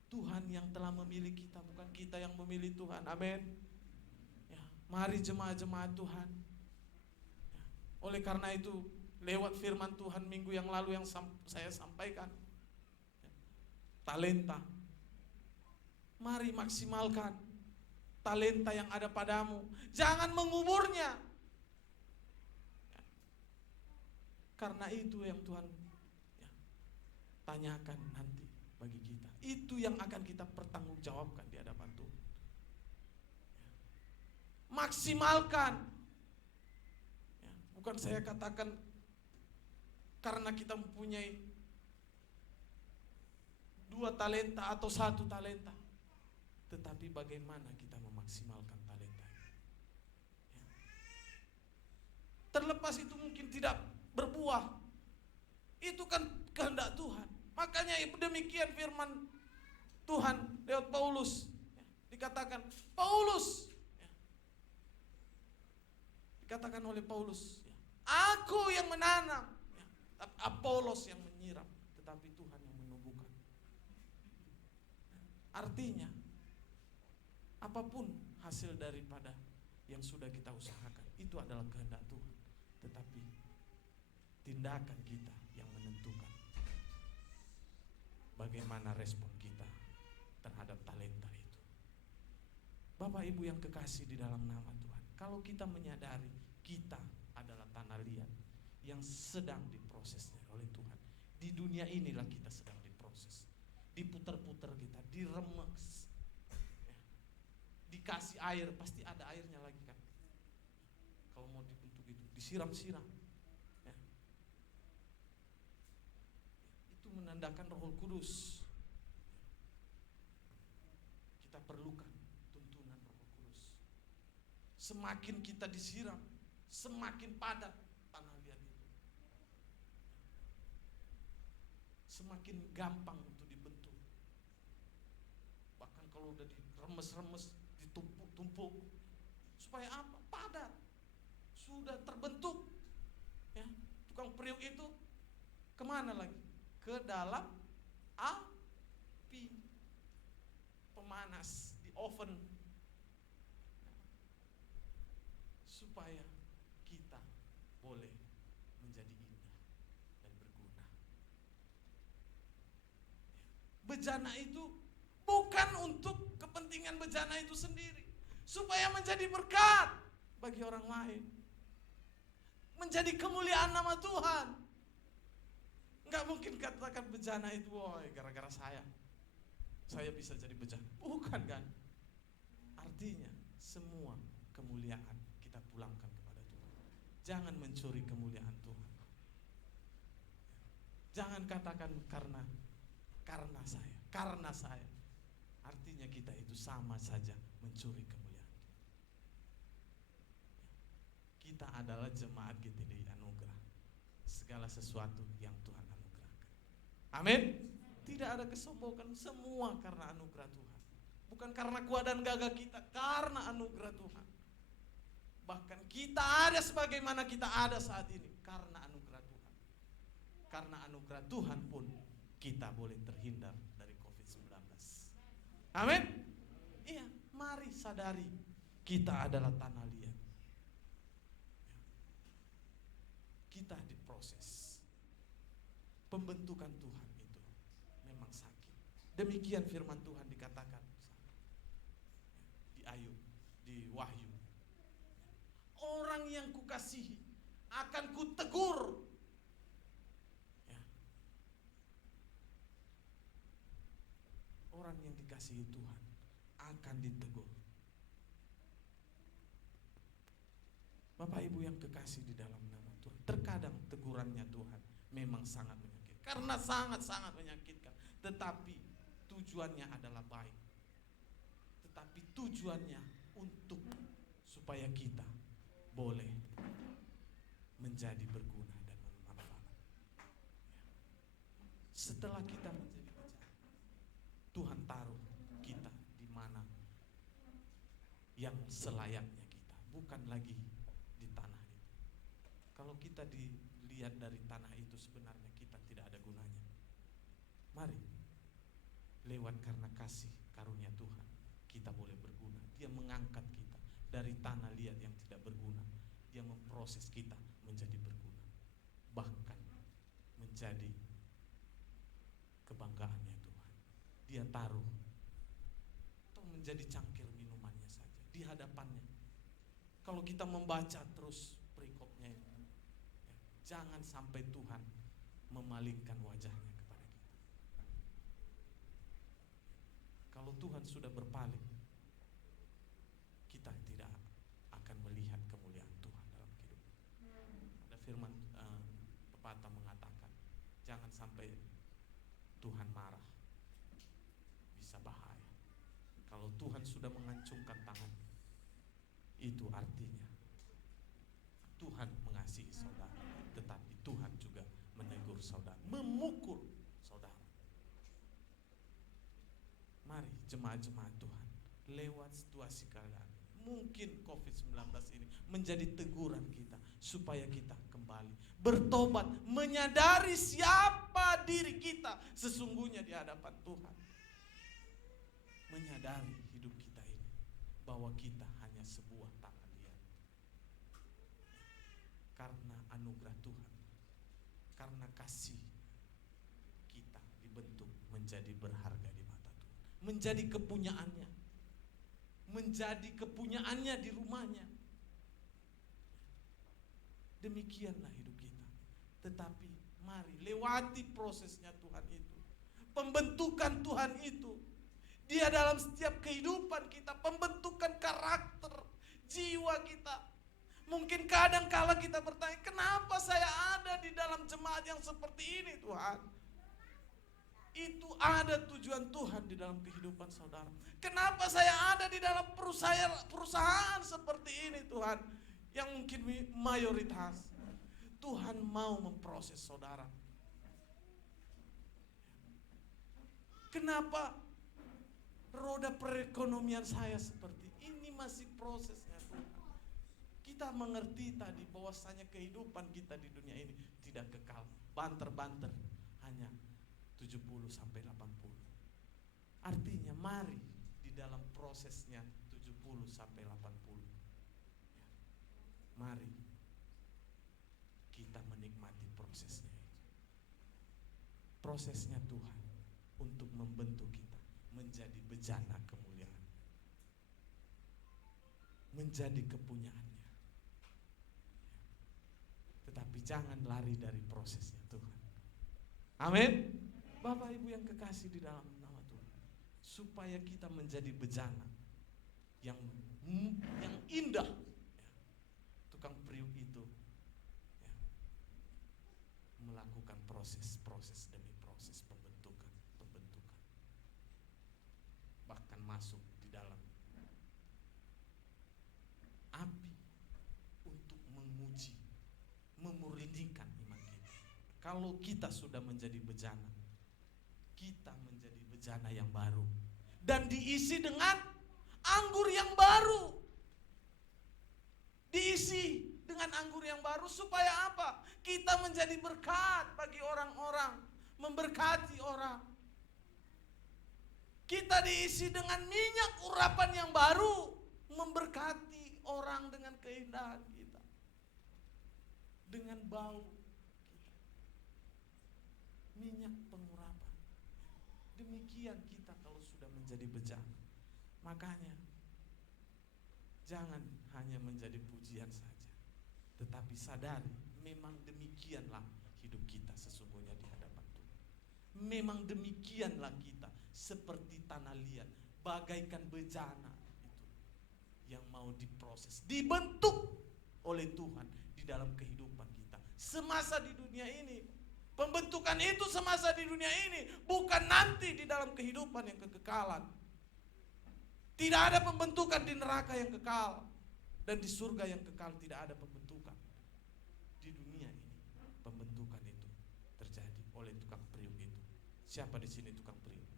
Tuhan yang telah memilih kita, bukan kita yang memilih Tuhan, amin. Ya, mari jemaat-jemaat Tuhan. Ya, oleh karena itu lewat firman Tuhan minggu yang lalu yang saya sampaikan, ya, talenta. Mari maksimalkan talenta yang ada padamu, jangan menguburnya. Ya, karena itu yang Tuhan tanyakan nanti bagi kita. Itu yang akan kita pertanggungjawabkan di hadapan Tuhan. Maksimalkan. Ya, bukan saya katakan karena kita mempunyai 2 talenta atau 1 talenta, tetapi bagaimana kita memaksimalkan talenta itu. Ya. Terlepas itu mungkin tidak berbuah, itu kan kehendak Tuhan. Makanya demikian firman Tuhan lewat Paulus, ya, dikatakan Paulus, ya, dikatakan oleh Paulus, ya, aku yang menanam, ya, Apolos yang menyiram, tetapi Tuhan yang menumbuhkan. Artinya apapun hasil daripada yang sudah kita usahakan itu adalah kehendak Tuhan, tetapi tindakan kita yang menentukan bagaimana respon kita terhadap talenta itu. Bapak Ibu yang kekasih di dalam nama Tuhan, kalau kita menyadari kita adalah tanah liat yang sedang diprosesnya oleh Tuhan, di dunia inilah kita sedang diproses, diputer-puter kita, diremes, ya, dikasih air, pasti ada airnya lagi kan. Kalau mau dibentuk itu, disiram-siram. Menandakan Roh Kudus. Kita perlukan tuntunan Roh semakin kita disiram, semakin padat tanah liat itu. Semakin gampang untuk dibentuk. Bahkan kalau udah diremes-remes, ditumpuk-tumpuk, supaya apa? Padat. Sudah terbentuk. Ya, tukang periuk itu kemana lagi? Ke dalam api pemanas, di oven, supaya kita boleh menjadi indah dan berguna. Bejana itu bukan untuk kepentingan bejana itu sendiri, supaya menjadi berkat bagi orang lain, menjadi kemuliaan nama Tuhan. Enggak mungkin katakan bejana itu, woi gara-gara saya bisa jadi bejana. Bukan kan? Artinya semua kemuliaan kita pulangkan kepada Tuhan. Jangan mencuri kemuliaan Tuhan. Jangan katakan karena saya. Artinya kita itu sama saja mencuri kemuliaan Tuhan. Kita adalah jemaat GTDI Anugerah. Segala sesuatu yang Tuhan anugerahkan. Amin. Tidak ada kesombongan, semua karena anugerah Tuhan. Bukan karena kuat dan gagah kita, karena anugerah Tuhan. Bahkan kita ada sebagaimana kita ada saat ini karena anugerah Tuhan. Karena anugerah Tuhan pun kita boleh terhindar dari COVID-19. Amin. Iya, mari sadari kita adalah tanah liat. Kita diproses. Pembentukan Tuhan itu memang sakit. Demikian firman Tuhan dikatakan di Ayub, di Wahyu. Orang yang kukasihi akan kutegur. Ya. Orang yang dikasihi Tuhan akan ditegur. Bapak Ibu yang kekasih di dalam nama Tuhan, terkadang tegurannya Tuhan memang sangat menyakitkan, karena sangat-sangat menyakitkan, tetapi tujuannya adalah baik. Tetapi tujuannya untuk supaya kita boleh menjadi berguna dan bermanfaat. Setelah kita menjadi bejana, Tuhan taruh kita di mana yang selayaknya kita, bukan lagi di tanah itu. Kalau kita dilihat dari tanah itu, sebenarnya kita tidak ada gunanya. Mari, lewat karena kasih karunia Tuhan, kita boleh berguna. Dia mengangkat kita dari tanah liat yang tidak berguna. Dia memproses kita menjadi berguna, bahkan menjadi kebanggaannya Tuhan. Dia taruh atau menjadi cangkir minumannya saja di hadapannya. Kalau kita membaca terus perikopnya itu, ya, jangan sampai Tuhan memalingkan wajahnya kepada kita. Kalau Tuhan sudah berpaling, kita tidak akan melihat kemuliaan Tuhan dalam hidup. Ada firman pepatah mengatakan, jangan sampai Tuhan marah, bisa bahaya. Kalau Tuhan sudah mengacungkan tangan, itu artinya Tuhan mengasihi saudara, tetapi Tuhan juga menegur saudara, memukul saudara. Mari jemaat-jemaat Tuhan, lewat situasi kalian, mungkin COVID-19 ini menjadi teguran kita supaya kita kembali bertobat, menyadari siapa diri kita sesungguhnya di hadapan Tuhan. Menyadari hidup kita ini bahwa kita hanya sebuah tanah liat. Karena anugerah Tuhan, karena kasih, kita dibentuk menjadi berharga di mata Tuhan, menjadi kepunyaannya, menjadi kepunyaannya di rumahnya. Demikianlah hidup kita. Tetapi mari lewati prosesnya Tuhan itu, pembentukan Tuhan itu. Dia dalam setiap kehidupan kita, pembentukan karakter, jiwa kita. Mungkin kadang kala kita bertanya, kenapa saya ada di dalam jemaat yang seperti ini Tuhan? Itu ada tujuan Tuhan di dalam kehidupan saudara. Kenapa saya ada di dalam perusahaan seperti ini Tuhan? Yang mungkin mayoritas. Tuhan mau memproses saudara. Kenapa roda perekonomian saya seperti ini? Masih prosesnya Tuhan. Kita mengerti tadi bahwasanya kehidupan kita di dunia ini tidak kekal. Banter-banter hanya 70 sampai 80. Artinya mari di dalam prosesnya 70 sampai 80. Mari kita menikmati prosesnya itu. Prosesnya Tuhan untuk membentuk kita menjadi bejana kemuliaan. Menjadi kepunyaannya. Tetapi jangan lari dari prosesnya Tuhan. Amin. Bapak Ibu yang kekasih di dalam nama Tuhan, supaya kita menjadi bejana yang indah, ya. Tukang periuk itu ya, melakukan proses demi proses pembentukan, bahkan masuk di dalam api untuk menguji, memurnikan iman kita. Kalau kita sudah menjadi bejana, kita menjadi bejana yang baru dan diisi dengan anggur yang baru. Diisi dengan anggur yang baru supaya apa? Kita menjadi berkat bagi orang-orang, memberkati orang. Kita diisi dengan minyak urapan yang baru, memberkati orang dengan keindahan kita, dengan bau kita, minyak pengurapan. Demikian kita kalau sudah menjadi bejana. Makanya jangan hanya menjadi pujian saja, tetapi sadari memang demikianlah hidup kita sesungguhnya di hadapan Tuhan. Memang demikianlah kita seperti tanah liat, bagaikan bejana itu yang mau diproses, dibentuk oleh Tuhan di dalam kehidupan kita semasa di dunia ini. Pembentukan itu semasa di dunia ini, bukan nanti di dalam kehidupan yang kekekalan. Tidak ada pembentukan di neraka yang kekal, dan di surga yang kekal tidak ada pembentukan. Di dunia ini pembentukan itu terjadi oleh tukang periuk itu. Siapa di sini tukang periuk? Ya.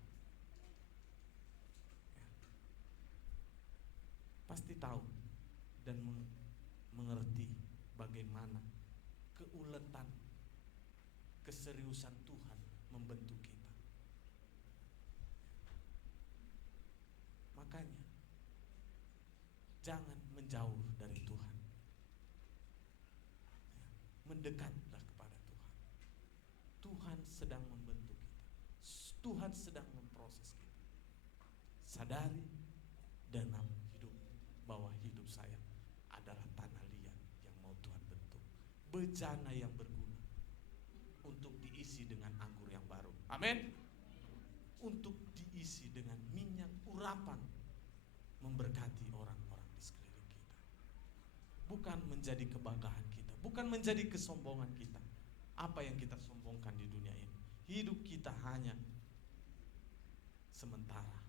Pasti tahu dan mengerti bagaimana keuletan, keseriusan Tuhan membentuk kita. Makanya jangan menjauh dari Tuhan. Mendekatlah kepada Tuhan. Tuhan sedang membentuk kita. Tuhan sedang memproses kita. Sadari dalam hidup bahwa hidup saya adalah tanah liat yang mau Tuhan bentuk. Bejana yang berguna untuk diisi dengan anggur yang baru. Amin. Untuk diisi dengan minyak urapan, memberkati orang-orang di sekeliling kita. Bukan menjadi kebanggaan kita, bukan menjadi kesombongan kita. Apa yang kita sombongkan di dunia ini? Hidup kita hanya sementara.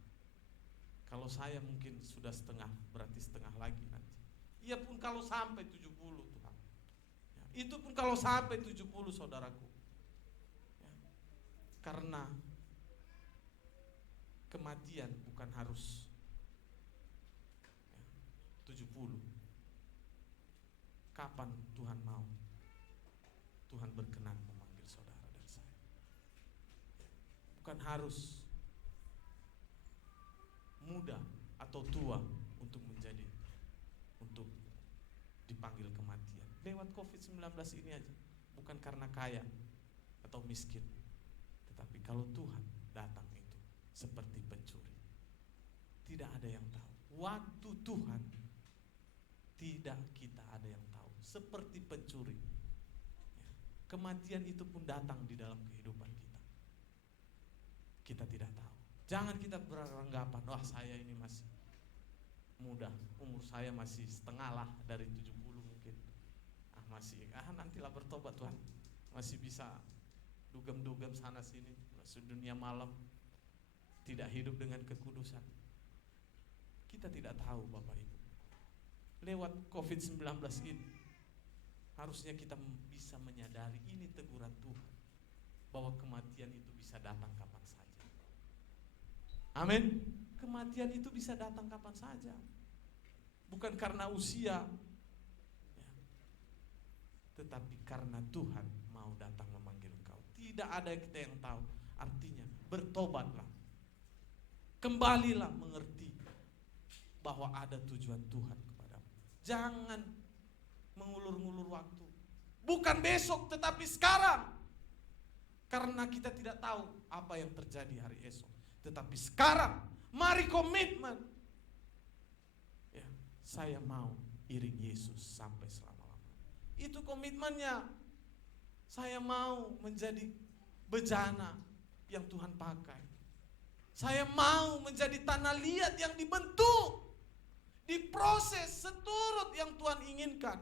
Kalau saya mungkin sudah setengah, berarti setengah lagi nanti. Ia pun kalau sampai 70 Tuhan. Ya, itu pun kalau sampai 70 saudaraku. Ya, karena kematian bukan harus 70. Kapan Tuhan mau? Tuhan berkenan memanggil saudara dan saya. Bukan harus muda atau tua untuk dipanggil kematian. Lewat COVID-19 ini aja. Bukan karena kaya atau miskin. Tetapi kalau Tuhan datang itu seperti pencuri. Tidak ada yang tahu. Waktu Tuhan tidak kita ada yang tahu. Seperti pencuri. Ya. Kematian itu pun datang di dalam kehidupan kita. Kita tidak tahu. Jangan kita beranggapan, wah saya ini masih muda, umur saya masih setengah lah dari 70 mungkin. Nantilah bertobat Tuhan. Masih bisa dugem-dugem sana sini, masuk dunia malam, tidak hidup dengan kekudusan. Kita tidak tahu Bapak Ibu. Lewat COVID-19 ini, harusnya kita bisa menyadari ini teguran Tuhan, bahwa kematian itu bisa datang kapan saja. Amin. Kematian itu bisa datang kapan saja. Bukan karena usia, ya, tetapi karena Tuhan mau datang memanggil engkau. Tidak ada kita yang tahu. Artinya bertobatlah, kembalilah mengerti bahwa ada tujuan Tuhan kepadamu. Jangan mengulur-ngulur waktu. Bukan besok tetapi sekarang. Karena kita tidak tahu apa yang terjadi hari esok. Tetapi sekarang mari komitmen. Ya, saya mau iring Yesus sampai selama-lamanya. Itu komitmennya. Saya mau menjadi bejana yang Tuhan pakai. Saya mau menjadi tanah liat yang dibentuk, diproses seturut yang Tuhan inginkan.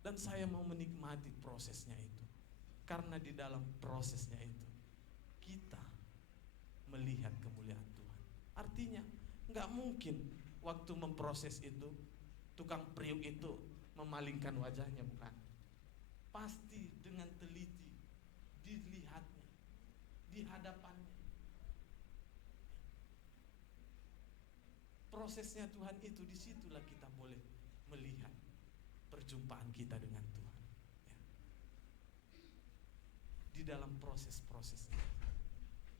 Dan saya mau menikmati prosesnya itu. Karena di dalam prosesnya itu kita melihat kemuliaan Tuhan. Artinya nggak mungkin waktu memproses itu tukang priuk itu memalingkan wajahnya, bukan. Pasti dengan teliti dilihatnya, di hadapannya. Prosesnya Tuhan itu, disitulah kita boleh melihat perjumpaan kita dengan Tuhan. Ya. Di dalam proses-prosesnya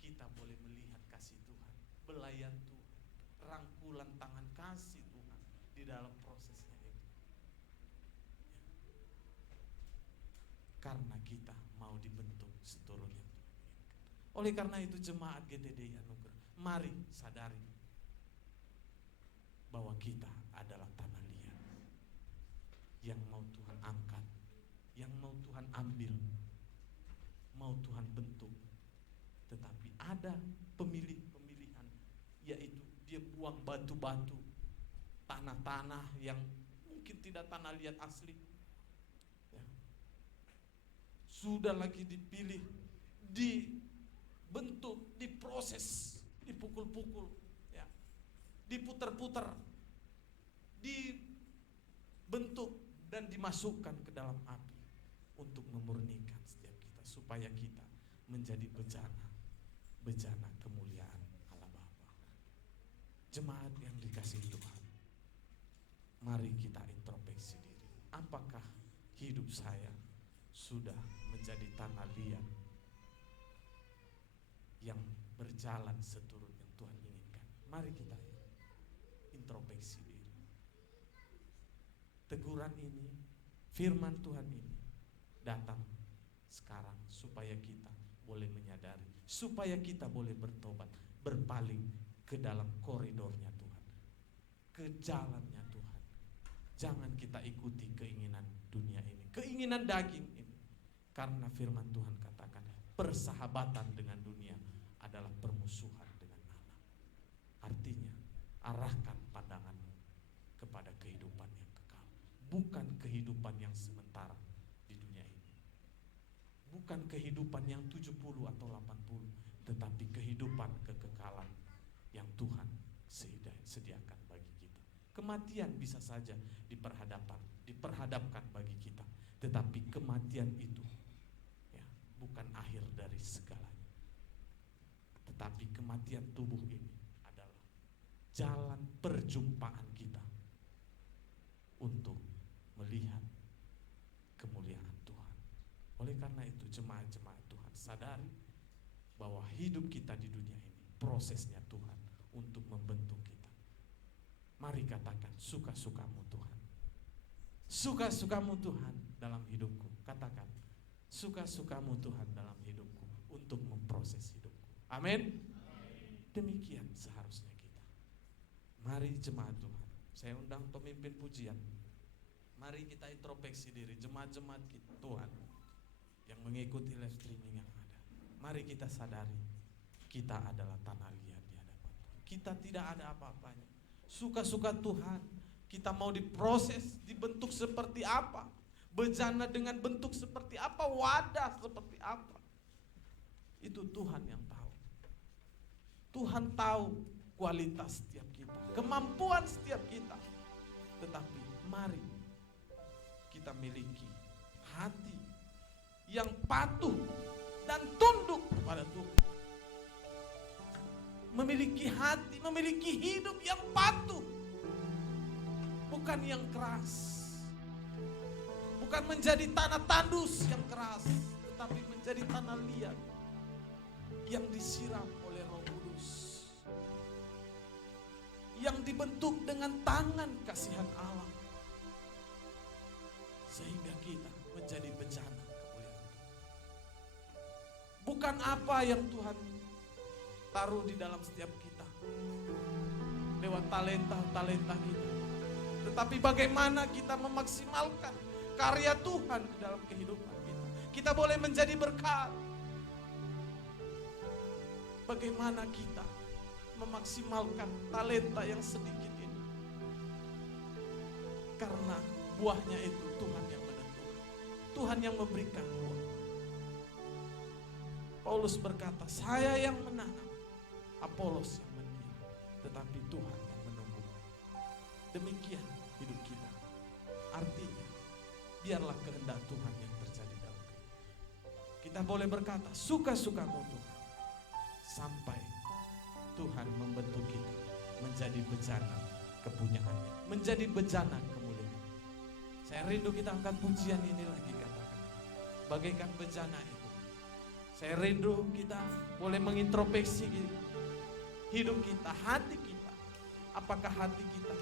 kita boleh melihat kasih Tuhan, belayan Tuhan, rangkulan tangan kasih Tuhan di dalam prosesnya itu. Ya. Karena kita mau dibentuk seturut yang Tuhan inginkan. Oleh karena itu jemaat GTDI Anugerah, mari sadari bahwa kita adalah tanah liat yang mau Tuhan angkat, yang mau Tuhan ambil, mau Tuhan bentuk. Tetapi ada pemilihan, yaitu dia buang batu-batu, tanah-tanah yang mungkin tidak tanah liat asli, ya. Sudah lagi dipilih, dibentuk, diproses, dipukul-pukul, diputar-putar, dibentuk dan dimasukkan ke dalam api untuk memurnikan setiap kita supaya kita menjadi bejana kemuliaan Allah Bapa. Jemaat yang dikasihi Tuhan, mari kita introspeksi diri. Apakah hidup saya sudah menjadi tanah liat yang berjalan seturut yang Tuhan inginkan? Mari kita introspeksi diri. Teguran ini, firman Tuhan ini datang sekarang supaya kita boleh menyadari, supaya kita boleh bertobat, berpaling ke dalam koridornya Tuhan, ke jalannya Tuhan. Jangan kita ikuti keinginan dunia ini, keinginan daging ini. Karena firman Tuhan katakan, persahabatan dengan dunia adalah permusuhan dengan Allah. Artinya, arahkan pandanganmu kepada kehidupan yang kekal, bukan kehidupan yang sementara di dunia ini, bukan kehidupan yang 70 atau 80, tetapi kehidupan kekekalan yang Tuhan sediakan bagi kita. Kematian bisa saja diperhadapkan bagi kita, tetapi kematian itu ya, bukan akhir dari segalanya. Tetapi kematian tubuh ini jalan perjumpaan kita untuk melihat kemuliaan Tuhan. Oleh karena itu jemaat-jemaat Tuhan, sadari bahwa hidup kita di dunia ini prosesnya Tuhan untuk membentuk kita. Mari katakan, suka-sukamu Tuhan. Suka-sukamu Tuhan dalam hidupku. Katakan, suka-sukamu Tuhan dalam hidupku untuk memproses hidupku. Amin. Demikian seharusnya. Mari jemaat Tuhan, saya undang pemimpin pujian. Mari kita introspeksi diri, jemaat-jemaat kita Tuhan yang mengikuti live streaming yang ada. Mari kita sadari, kita adalah tanah liat di hadapan Tuhan. Kita tidak ada apa-apanya. Suka-suka Tuhan, kita mau diproses, dibentuk seperti apa, Bejana dengan bentuk seperti apa, wadah seperti apa, itu Tuhan yang tahu. Tuhan tahu kualitas setiap kita, kemampuan setiap kita. Tetapi mari kita miliki hati yang patuh dan tunduk kepada Tuhan. Memiliki hati, memiliki hidup yang patuh, bukan yang keras. Bukan menjadi tanah tandus yang keras, tetapi menjadi tanah liat yang disiram oleh Roh Kudus, yang dibentuk dengan tangan kasihan Allah, sehingga kita menjadi bejana kemuliaan Tuhan. Bukan apa yang Tuhan taruh di dalam setiap kita lewat talenta-talenta kita, tetapi bagaimana kita memaksimalkan karya Tuhan di dalam kehidupan kita. Kita boleh menjadi berkat. Bagaimana kita memaksimalkan talenta yang sedikit ini. Karena buahnya itu Tuhan yang menentukan. Tuhan yang memberikan buah. Paulus berkata, saya yang menanam, Apolos yang menyiram, tetapi Tuhan yang menumbuhkan. Demikian hidup kita. Artinya, biarlah kehendak Tuhan yang terjadi dalam kehidupan. Kita boleh berkata, suka-sukamu Tuhan. Sampai Tuhan membentuk kita menjadi bejana kepunyaannya, menjadi bejana kemuliaan. Saya rindu kita angkat pujian ini lagi, katakan, bagaikan bejana itu. Saya rindu kita boleh mengintrospeksi hidup kita, hati kita. Apakah hati kita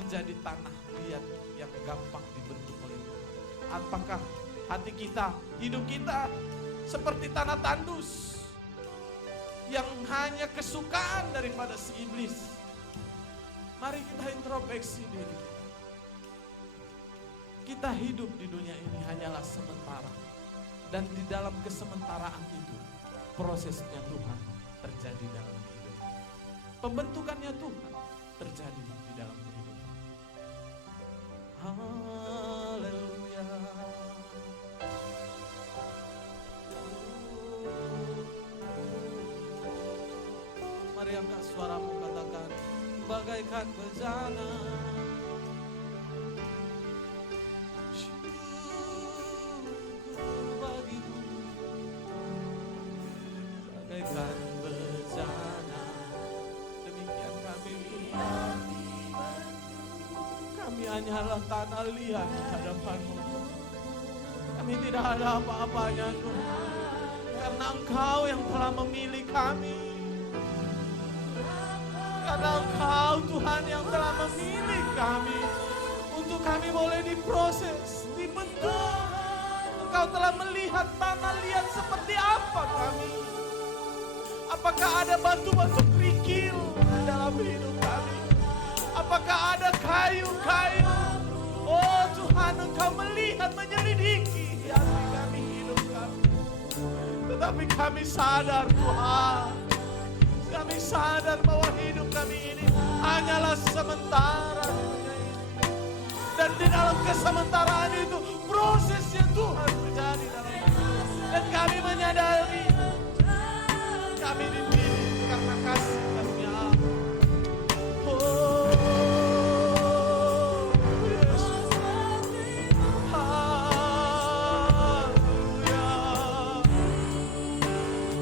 menjadi tanah liat yang gampang dibentuk oleh Tuhan? Apakah hati kita, hidup kita seperti tanah tandus yang hanya kesukaan daripada si iblis? Mari kita introspeksi diri kita. Kita hidup di dunia ini hanyalah sementara. Dan di dalam kesementaraan itu, prosesnya Tuhan terjadi dalam kehidupan. Pembentukannya Tuhan terjadi di dalam kehidupan. Haleluya. Mari angkat suaramu, katakan, bagaikan bejana. Syukur bagimu, bagaikan bejana. Demikian kami, Tuhan. Kami hanyalah tanah liat di hadapan-Mu. Kami tidak ada apa-apanya, Tuhan. Karena Engkau yang telah memilih kami. Karena Engkau, Tuhan, yang telah memilih kami untuk kami boleh diproses, dibentuk. Engkau telah melihat tanah liat seperti apa kami. Apakah ada batu-batu kerikil dalam hidup kami? Apakah ada kayu-kayu? Oh Tuhan, Engkau melihat, menyelidiki hati kami, hidup kami. Tetapi kami sadar, Tuhan, kami sadar bahwa hidup kami ini hanyalah sementara di dunia ini. Dan di dalam kesementaraan itu prosesnya Tuhan terjadi dalam hidup. Dan kami menyadari kami dipilih karena kasih karunia. Oh Yesus, haleluya.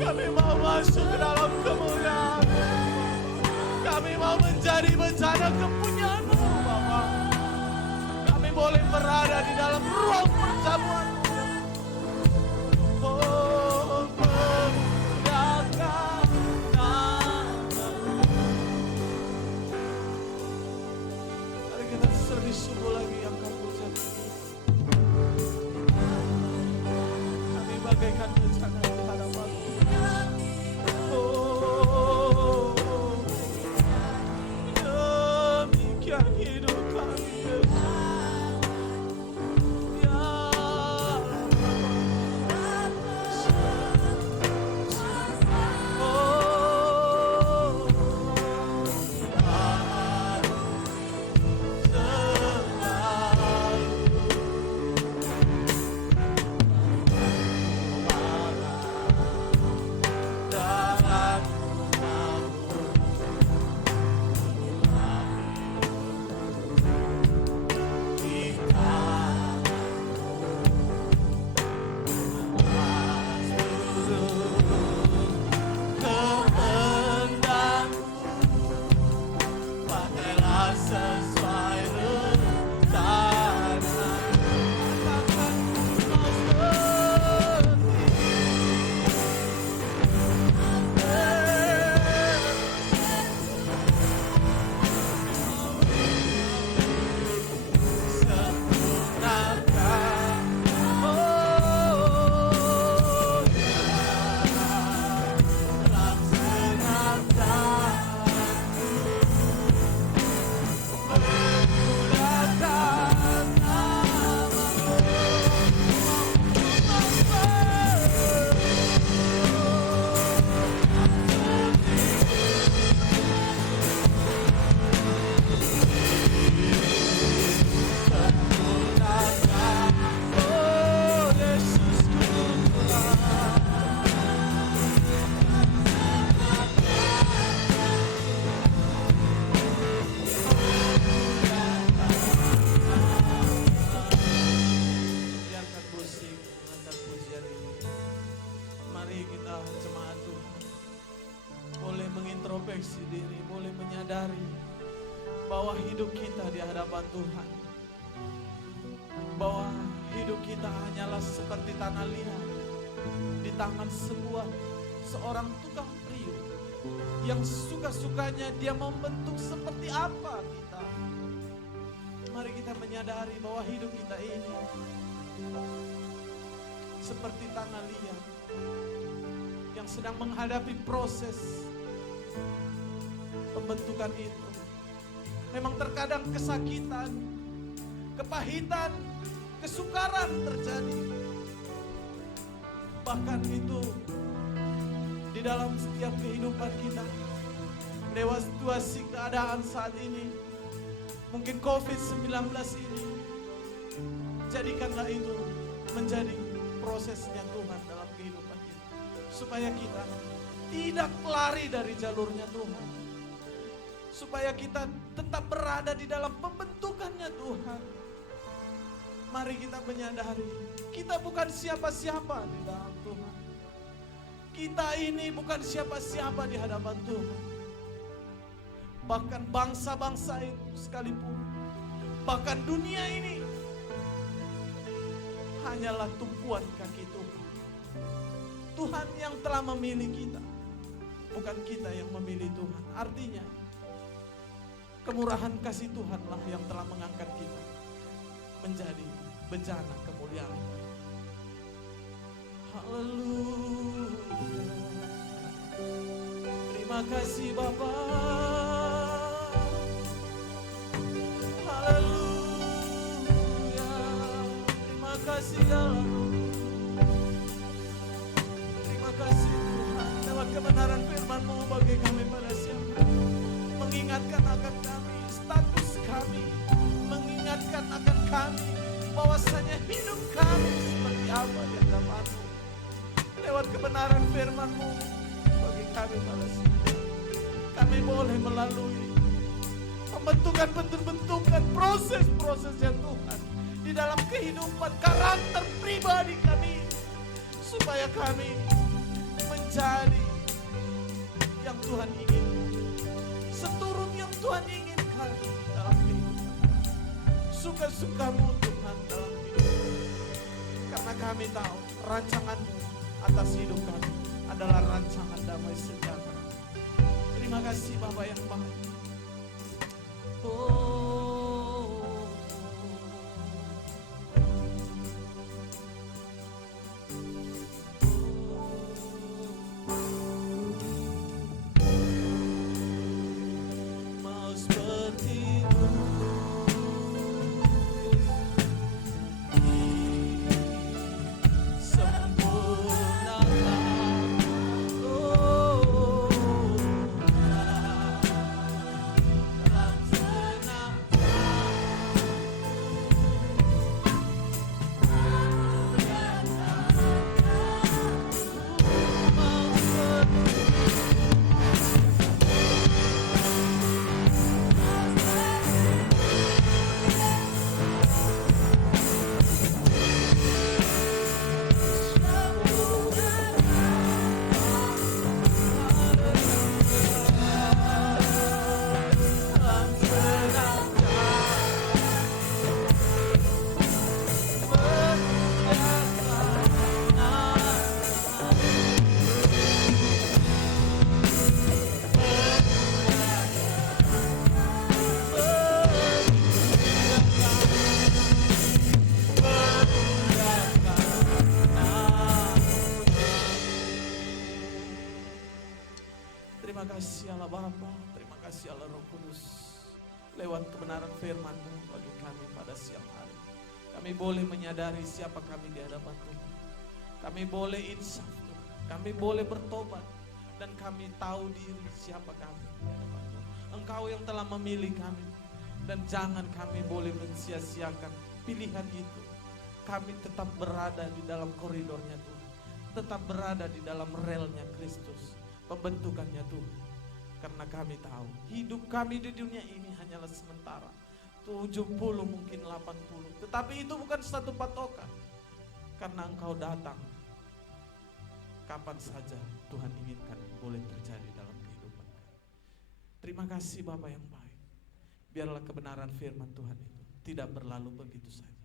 Kami mau masuk ke dalam kemuliaan. Kami mau menjadi bejana kepunyaan-Mu, Bapa. Kami boleh berada di dalam ruang perjamuan-Mu. Oh, memuliakan nama-Mu. Mari kita lebih sungguh lagi angkat pujian. Kami bagaikan bejana di hadapan-Mu. Oh, demikian hidup kami, Yesus. Ya oh, selalu bahwa hidup kita di hadapan Tuhan, bahwa hidup kita hanyalah seperti tanah liat di tangan seorang tukang priuk yang suka-sukanya dia membentuk seperti apa kita. Mari kita menyadari bahwa hidup kita ini seperti tanah liat yang sedang menghadapi proses pembentukan itu. Memang terkadang kesakitan, kepahitan, kesukaran terjadi. Bahkan itu di dalam setiap kehidupan kita, lewat situasi keadaan saat ini, mungkin COVID-19 ini, jadikanlah itu menjadi prosesnya Tuhan dalam kehidupan kita. Supaya kita tidak lari dari jalurnya Tuhan. Supaya kita tetap berada di dalam pembentukannya Tuhan. Mari kita menyadari, kita bukan siapa-siapa di dalam Tuhan. Kita ini bukan siapa-siapa di hadapan Tuhan. Bahkan bangsa-bangsa itu sekalipun, bahkan dunia ini hanyalah tumpuan kaki Tuhan. Tuhan yang telah memilih kita, bukan kita yang memilih Tuhan. Artinya, kemurahan kasih Tuhanlah yang telah mengangkat kita menjadi bejana kemuliaan. Haleluya. Terima kasih Bapa. Haleluya. Terima kasih Allah. Terima kasih Tuhan. Lewat kebenaran firman-Mu bagi kami pada siang hari, mengingatkan akan kami, status kami, mengingatkan akan kami, bahwasanya hidup kami seperti apa di hadapan-Mu. Lewat kebenaran firman-Mu bagi kami pada siang hari, kami boleh melalui pembentukan proses-prosesnya Tuhan di dalam kehidupan karakter pribadi kami, supaya kami menjadi yang Tuhan inginkan, seturut yang Tuhan inginkan dalam kehidupan. Suka-suka-Mu Tuhan dalam hidup, karena kami tahu rancangan-Mu atas hidup kami adalah rancangan damai sejahtera. Terima kasih Bapa yang baik. Mau seperti-Mu Terima kasih Allah Bapa, terima kasih Allah Roh Kudus. Lewat kebenaran firman-Mu bagi kami pada siang hari, kami boleh menyadari siapa kami di hadapan Tuhan. Kami boleh insaf Tuhan, kami boleh bertobat, dan kami tahu diri siapa kami di hadapan Tuhan. Engkau yang telah memilih kami, dan jangan kami boleh mensia-siakan pilihan itu. Kami tetap berada di dalam koridornya Tuhan, tetap berada di dalam relnya Kristus, pembentukannya Tuhan. Karena kami tahu hidup kami di dunia ini hanyalah sementara, 70 mungkin 80, tetapi itu bukan satu patokan, karena Engkau datang kapan saja Tuhan inginkan boleh terjadi dalam kehidupan kami. Terima kasih Bapa yang baik. biarlah kebenaran firman Tuhan itu tidak berlalu begitu saja.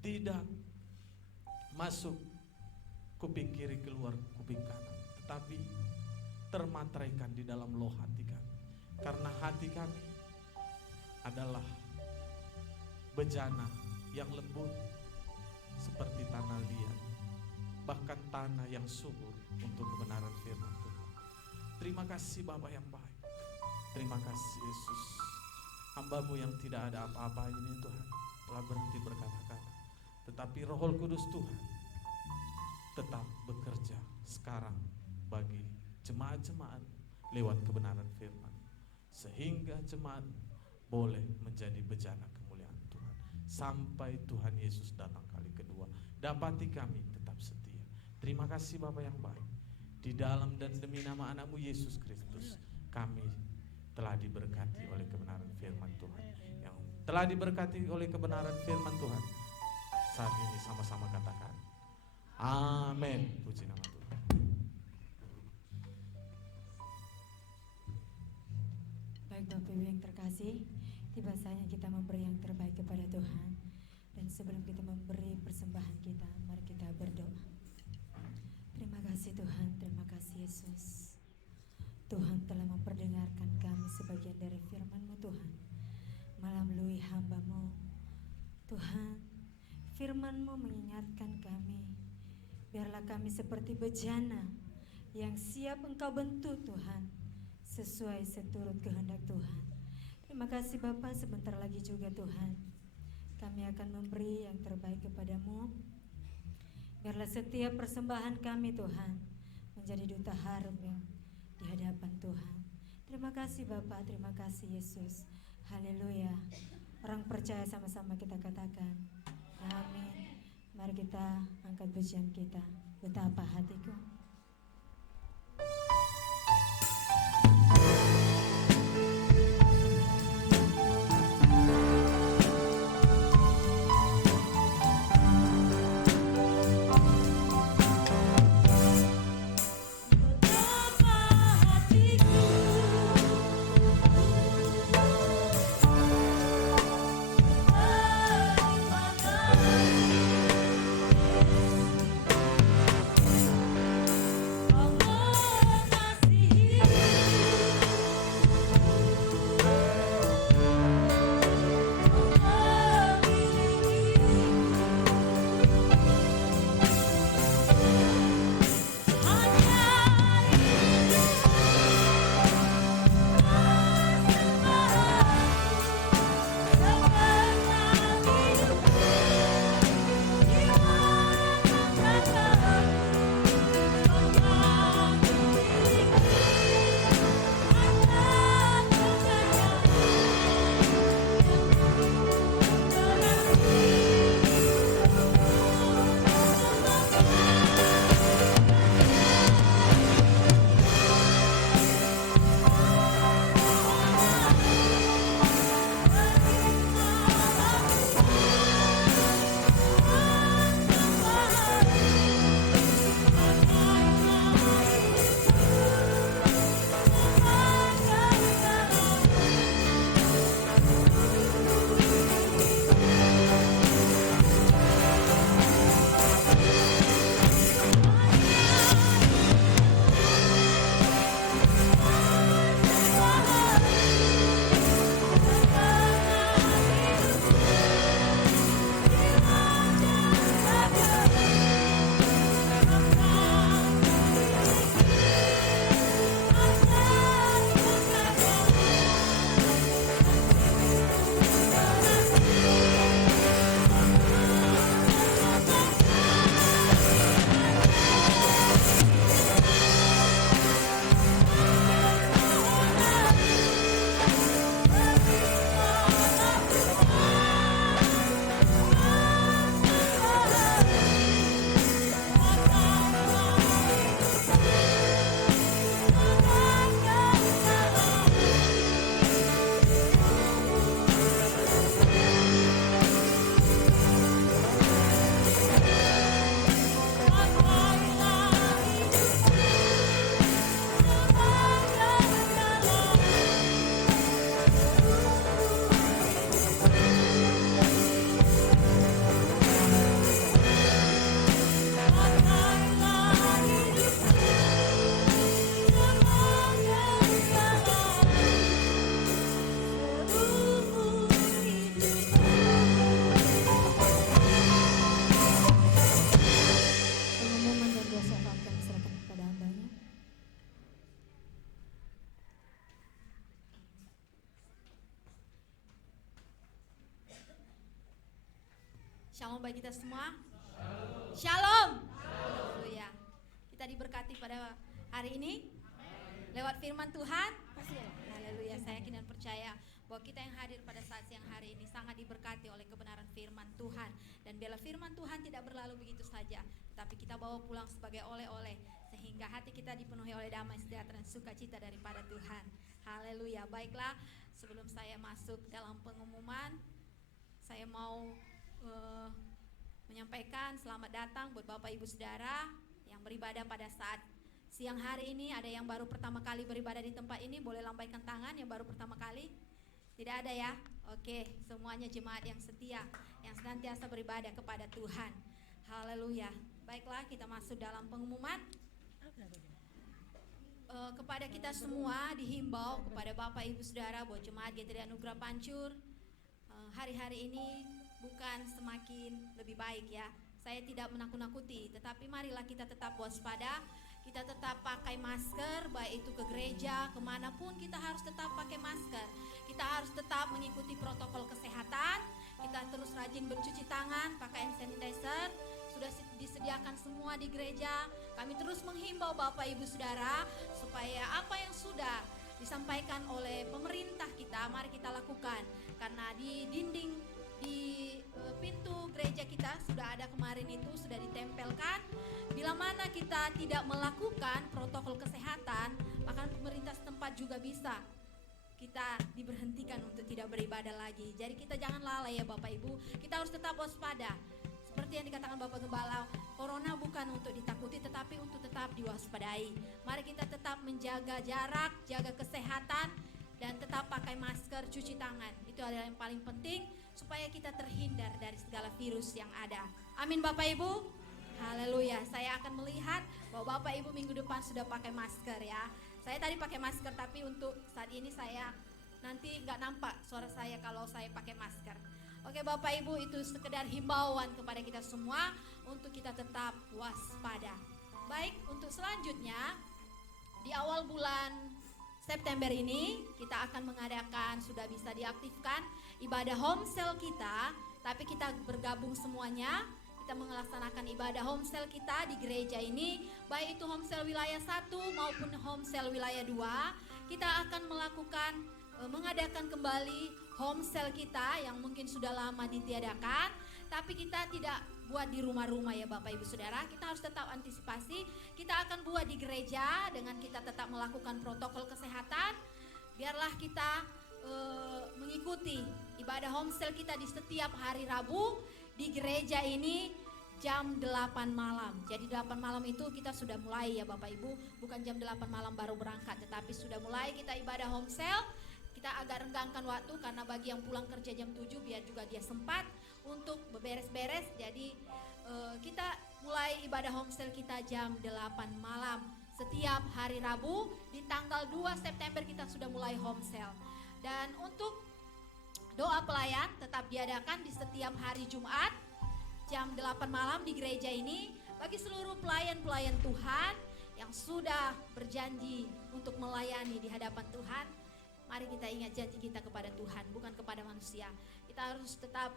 Tidak masuk kuping kiri keluar kuping kanan, tetapi termateraikan di dalam loh hati kami. Karena hati kami adalah bejana yang lembut seperti tanah liat, bahkan tanah yang subur untuk kebenaran firman Tuhan. Terima kasih Bapa yang baik. Terima kasih Yesus. Hamba-Mu yang tidak ada apa-apa ini Tuhan telah berhenti berkata-kata, tetapi Roh Kudus Tuhan tetap bekerja sekarang bagi jemaat-jemaat lewat kebenaran firman, sehingga jemaat boleh menjadi bejana kemuliaan Tuhan sampai Tuhan Yesus datang kali kedua. Dapati kami tetap setia. Terima kasih Bapa yang baik. Di dalam dan demi nama anak-Mu Yesus Kristus, kami telah diberkati oleh kebenaran firman Tuhan. Yang telah diberkati oleh kebenaran firman Tuhan, saat ini sama-sama katakan amin. Puji nama Tuhan. Baik Bapak Ibu yang terkasih, tiba saatnya kita memberi yang terbaik kepada Tuhan. Dan sebelum kita memberi persembahan kita, mari kita berdoa. Terima kasih Tuhan, terima kasih Yesus. Tuhan telah memperdengarkan kami sebagian dari firman-Mu Tuhan, melalui hamba-Mu. Tuhan, firman-Mu mengingatkan kami, biarlah kami seperti bejana yang siap Engkau bentuk Tuhan, sesuai seturut kehendak Tuhan. Terima kasih Bapa, sebentar lagi juga Tuhan, kami akan memberi yang terbaik kepadamu. Biarlah setiap persembahan kami Tuhan menjadi duta harum yang di hadapan Tuhan. Terima kasih Bapa, terima kasih Yesus. Haleluya. Orang percaya sama-sama kita katakan amin. Mari kita angkat pujian kita. Betapa hatiku. Betapa hatiku Shalom bagi kita semua. Shalom. Haleluya. Kita diberkati pada hari ini lewat firman Tuhan. Haleluya. Saya yakin dan percaya bahwa kita yang hadir pada saat siang hari ini sangat diberkati oleh kebenaran firman Tuhan. Dan biarlah firman Tuhan tidak berlalu begitu saja, tapi kita bawa pulang sebagai oleh-oleh, sehingga hati kita dipenuhi oleh damai sejahtera dan sukacita daripada Tuhan. Haleluya. Baiklah, sebelum saya masuk dalam pengumuman, saya mau menyampaikan selamat datang buat Bapak Ibu Saudara yang beribadah pada saat siang hari ini. Ada yang baru pertama kali beribadah di tempat ini, boleh lambaikan tangan yang baru pertama kali. Tidak ada ya? Oke, semuanya jemaat yang setia, yang senantiasa beribadah kepada Tuhan. Haleluya. Baiklah, kita masuk dalam pengumuman. Kepada kita semua dihimbau, kepada Bapak Ibu Saudara, buat jemaat GTD Anugerah Pancur, hari-hari ini bukan semakin lebih baik ya. Saya tidak menakut-nakuti, tetapi marilah kita tetap waspada. Kita tetap pakai masker, baik itu ke gereja, kemanapun kita harus tetap pakai masker. Kita harus tetap mengikuti protokol kesehatan. Kita terus rajin bercuci tangan, pakai hand sanitizer. Sudah disediakan semua di gereja. Kami terus menghimbau Bapak Ibu Saudara supaya apa yang sudah disampaikan oleh pemerintah kita, mari kita lakukan. Karena di dinding, di pintu gereja kita sudah ada kemarin itu, sudah ditempelkan. Bila mana kita tidak melakukan protokol kesehatan, maka pemerintah setempat juga bisa kita diberhentikan untuk tidak beribadah lagi. Jadi kita jangan lalai ya Bapak Ibu, kita harus tetap waspada. Seperti yang dikatakan Bapak Gembala, corona bukan untuk ditakuti tetapi untuk tetap diwaspadai. Mari kita tetap menjaga jarak, jaga kesehatan, dan tetap pakai masker, cuci tangan. Itu adalah yang paling penting supaya kita terhindar dari segala virus yang ada. Amin Bapak Ibu. Haleluya. Saya akan melihat bahwa Bapak Ibu minggu depan sudah pakai masker ya. Saya tadi pakai masker, tapi untuk saat ini saya nanti nggak nampak suara saya kalau saya pakai masker. Oke Bapak Ibu, itu sekedar himbauan kepada kita semua untuk kita tetap waspada. Baik, untuk selanjutnya di awal bulan September ini kita akan mengadakan, sudah bisa diaktifkan ibadah home cell kita, tapi kita bergabung semuanya. Kita melaksanakan ibadah home cell kita di gereja ini, baik itu home cell wilayah 1 maupun home cell wilayah 2. Kita akan mengadakan kembali home cell kita yang mungkin sudah lama ditiadakan, tapi kita tidak buat di rumah-rumah ya Bapak Ibu Saudara. Kita harus tetap antisipasi. Kita akan buat di gereja dengan kita tetap melakukan protokol kesehatan. Biarlah kita mengikuti ibadah home cell kita di setiap hari Rabu di gereja ini jam 8 malam. Jadi 8 malam itu kita sudah mulai ya Bapak Ibu, bukan jam 8 malam baru berangkat, tetapi sudah mulai kita ibadah home cell. Kita agak renggangkan waktu karena bagi yang pulang kerja jam 7 biar juga dia sempat untuk beberes-beres. Jadi kita mulai ibadah home cell kita jam 8 malam setiap hari Rabu. Di tanggal 2 September kita sudah mulai home cell. Dan untuk doa pelayan tetap diadakan di setiap hari Jumat jam 8 malam di gereja ini. Bagi seluruh pelayan-pelayan Tuhan yang sudah berjanji untuk melayani di hadapan Tuhan, mari kita ingat janji kita kepada Tuhan, bukan kepada manusia. Kita harus tetap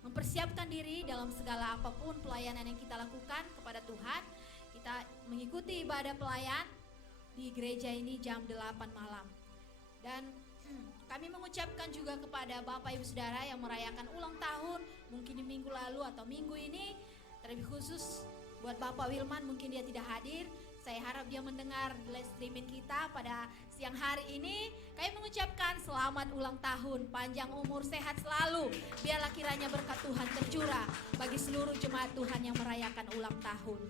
mempersiapkan diri dalam segala apapun pelayanan yang kita lakukan kepada Tuhan. Kita mengikuti ibadah pelayan di gereja ini jam 8 malam. Dan kami mengucapkan juga kepada Bapak Ibu Saudara yang merayakan ulang tahun mungkin di minggu lalu atau minggu ini, terlebih khusus buat Bapak Wilman, mungkin dia tidak hadir. Saya harap dia mendengar live streaming kita pada siang hari ini. Kami mengucapkan selamat ulang tahun, panjang umur, sehat selalu. Biarlah kiranya berkat Tuhan tercurah bagi seluruh jemaat Tuhan yang merayakan ulang tahun.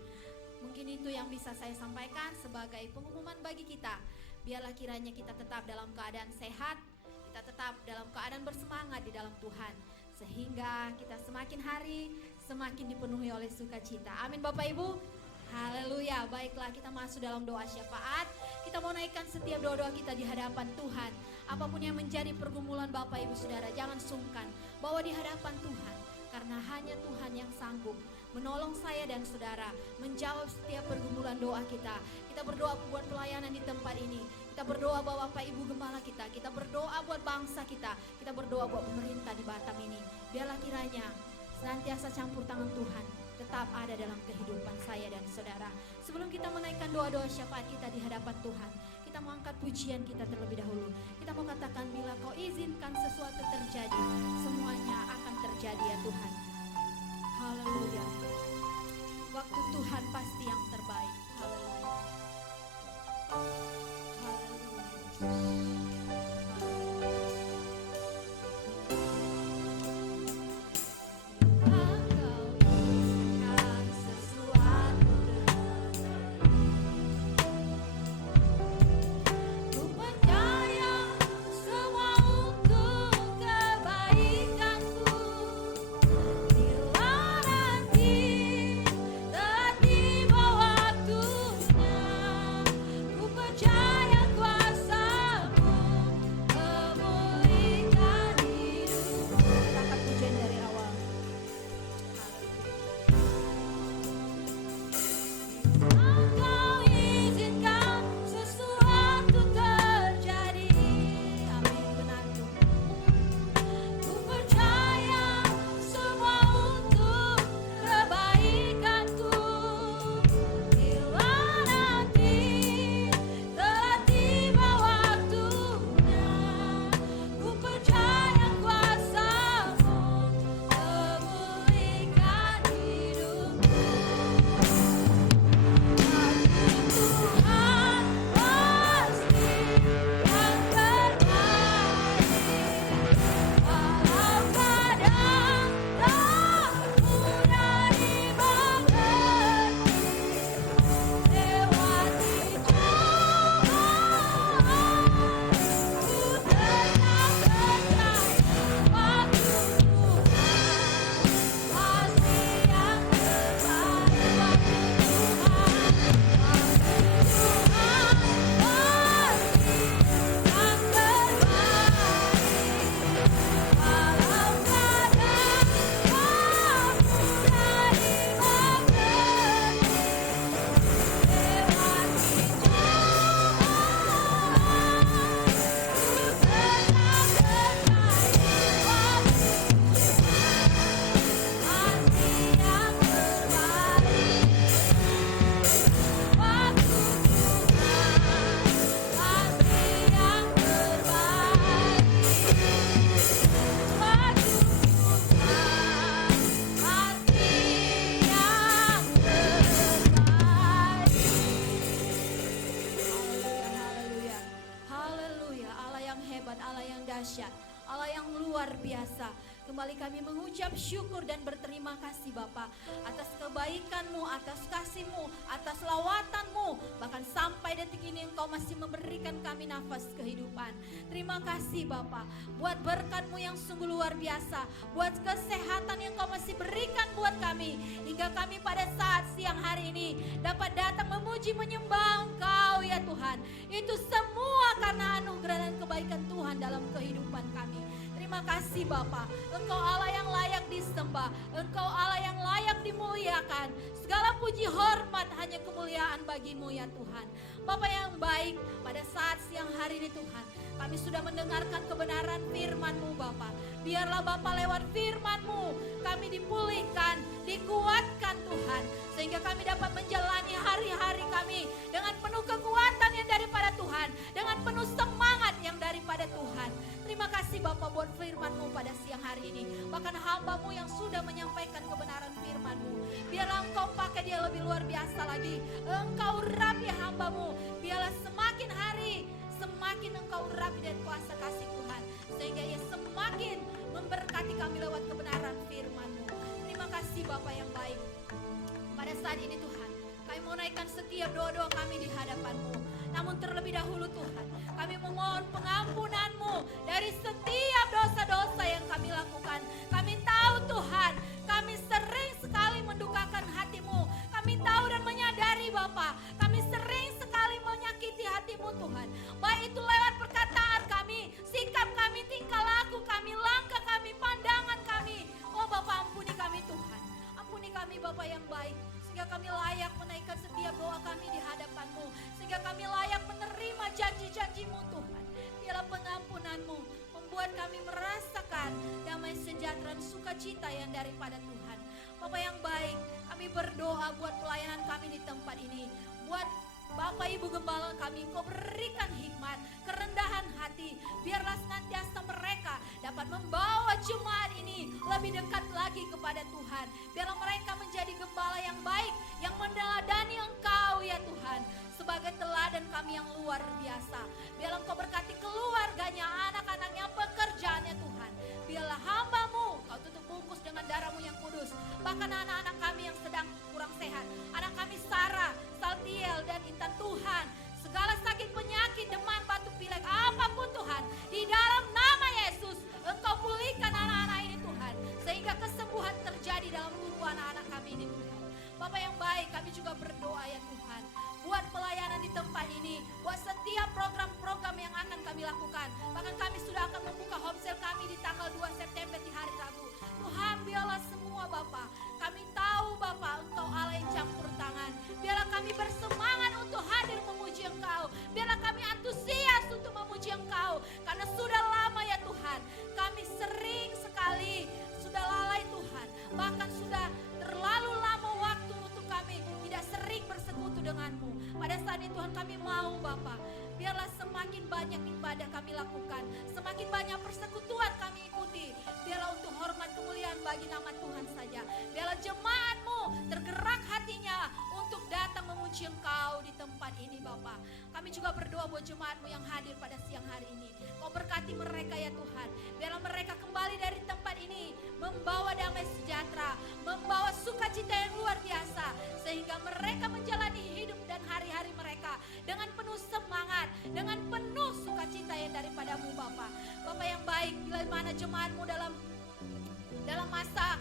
Mungkin itu yang bisa saya sampaikan sebagai pengumuman bagi kita. Biarlah kiranya kita tetap dalam keadaan sehat, kita tetap dalam keadaan bersemangat di dalam Tuhan, sehingga kita semakin hari semakin dipenuhi oleh sukacita. Amin Bapak Ibu. Haleluya. Baiklah, kita masuk dalam doa syafaat. Kita mau naikkan setiap doa-doa kita di hadapan Tuhan. Apapun yang menjadi pergumulan Bapak Ibu Saudara, jangan sungkan bawa di hadapan Tuhan, karena hanya Tuhan yang sanggup menolong saya dan saudara menjawab setiap pergumulan doa kita. Kita berdoa buat pelayanan di tempat ini. Kita berdoa buat Bapak Ibu Gembala kita. Kita berdoa buat bangsa kita. Kita berdoa buat pemerintah di Batam ini. Biarlah kiranya senantiasa campur tangan Tuhan tetap ada dalam kehidupan saya dan saudara. Sebelum kita menaikkan doa-doa syafaat kita di hadapan Tuhan, kita mau angkat pujian kita terlebih dahulu. Kita mau katakan, bila kau izinkan sesuatu terjadi, semuanya akan terjadi ya Tuhan. Haleluya. Waktu Tuhan pasti yang terbaik. Haleluya. Haleluya. Allah yang luar biasa. Kembali kami mengucap syukur dan berterima kasih Bapa atas kebaikan-Mu, atas kasih-Mu, atas lawatan-Mu. Bahkan sampai detik ini Engkau masih memberikan kami nafas kehidupan. Terima kasih Bapa buat berkat-Mu yang sungguh luar biasa, buat kesehatan yang Engkau masih berikan buat kami. Hingga kami pada saat siang hari ini dapat datang memuji menyembah Engkau ya Tuhan. Itu semua karena anugerah dan kebaikan Tuhan dalam kehidupan kami. Terima kasih Bapa, Engkau Allah yang layak disembah, Engkau Allah yang layak dimuliakan. Segala puji hormat hanya kemuliaan bagi-Mu ya Tuhan. Bapa yang baik, pada saat siang hari ini Tuhan, kami sudah mendengarkan kebenaran firman-Mu Bapa. Biarlah Bapa lewat firman-Mu kami dipulihkan, dikuatkan Tuhan. Sehingga kami dapat menjalani hari-hari kami dengan penuh kekuatan yang daripada Tuhan, dengan penuh semangat yang daripada Tuhan. Terima kasih Bapa buat firman-Mu pada siang hari ini. Bahkan hamba-Mu yang sudah menyampaikan kebenaran firman-Mu, biarlah Engkau pakai dia lebih luar biasa lagi. Engkau urapi hamba-Mu, biarlah semakin hari semakin Engkau urapi dan kuasa kasih Tuhan, sehingga ia semakin memberkati kami lewat kebenaran firman-Mu. Terima kasih Bapa yang baik. Pada saat ini Tuhan, kami mau naikkan setiap doa-doa kami di hadapan-Mu. Namun terlebih dahulu Tuhan, kami memohon pengampunan-Mu dari setiap dosa-dosa yang kami lakukan. Kami tahu Tuhan, kami sering sekali mendukakan hati-Mu. Kami tahu dan menyadari Bapa, kami sering sekali menyakiti hati-Mu Tuhan. Baik itu lewat perkataan kami, sikap kami, tingkah laku kami, langkah kami, pandangan kami. Oh Bapa, ampuni kami Tuhan. Ampuni kami Bapa yang baik. Sehingga kami layak menaikkan setiap doa kami di hadapan-Mu. Sehingga kami layak menerima janji-janji-Mu Tuhan. Biarlah pengampunan-Mu membuat kami merasakan damai sejahtera sejahtera dan sukacita yang daripada Tuhan. Bapa yang baik, kami berdoa buat pelayanan kami di tempat ini. Buat Bapak Ibu Gembala kami, Engkau berikan hikmat, kerendahan hati. Biarlah senantiasa mereka dapat membawa jemaat ini lebih dekat lagi kepada Tuhan. Biarlah mereka menjadi gembala yang baik, yang meneladani Engkau ya Tuhan. Sebagai teladan kami yang luar biasa. Biarlah Engkau berkati keluarganya, anak-anaknya, pekerjaannya Tuhan. Biarlah hamba-Mu Kau tutup bungkus dengan darah-Mu yang kudus. Bahkan anak-anak kami yang sedang kurang sehat, anak kami Sarah, Saltiel dan Intan Tuhan, segala sakit penyakit, demam, batuk pilek, apapun Tuhan, di dalam nama Yesus Engkau pulihkan anak-anak ini Tuhan, sehingga kesembuhan terjadi dalam tubuh anak-anak kami ini Tuhan. Bapak yang baik, kami juga berdoa ya Tuhan, buat pelayanan di tempat ini, buat setiap program-program yang akan kami lakukan. Bahkan kami sudah akan membuka home sale kami di tanggal 2 September di hari Rabu. Tuhan, biarlah semua Bapak, kami tahu Bapak Engkau Allah yang campur tangan. Biarlah kami bersemangat untuk hadir memuji Engkau. Biarlah kami antusias untuk memuji Engkau. Karena sudah lama ya Tuhan, kami sering sekali sudah lalai Tuhan. Bahkan sudah terlalu lama waktu untuk kami tidak sering bersekutu dengan-Mu. Pada saat ini Tuhan kami mau Bapak, biarlah semakin banyak ibadah kami lakukan, semakin banyak persekutuan kami ikuti. Biarlah untuk hormat kemuliaan bagi nama Tuhan saja. Biarlah jemaat-Mu tergerak hatinya untuk datang memuji Engkau di tempat ini Bapak. Kami juga berdoa buat jemaat-Mu yang hadir pada siang hari ini. Kau berkati mereka ya Tuhan. Biarlah mereka kembali dari tempat ini membawa damai sejahtera, membawa sukacita yang luar biasa, sehingga mereka menjalani hidup dan hari-hari mereka dengan penuh semangat, dengan penuh sukacita yang daripada-Mu Bapa. Bapa yang baik, bila mana jemaat-Mu dalam masa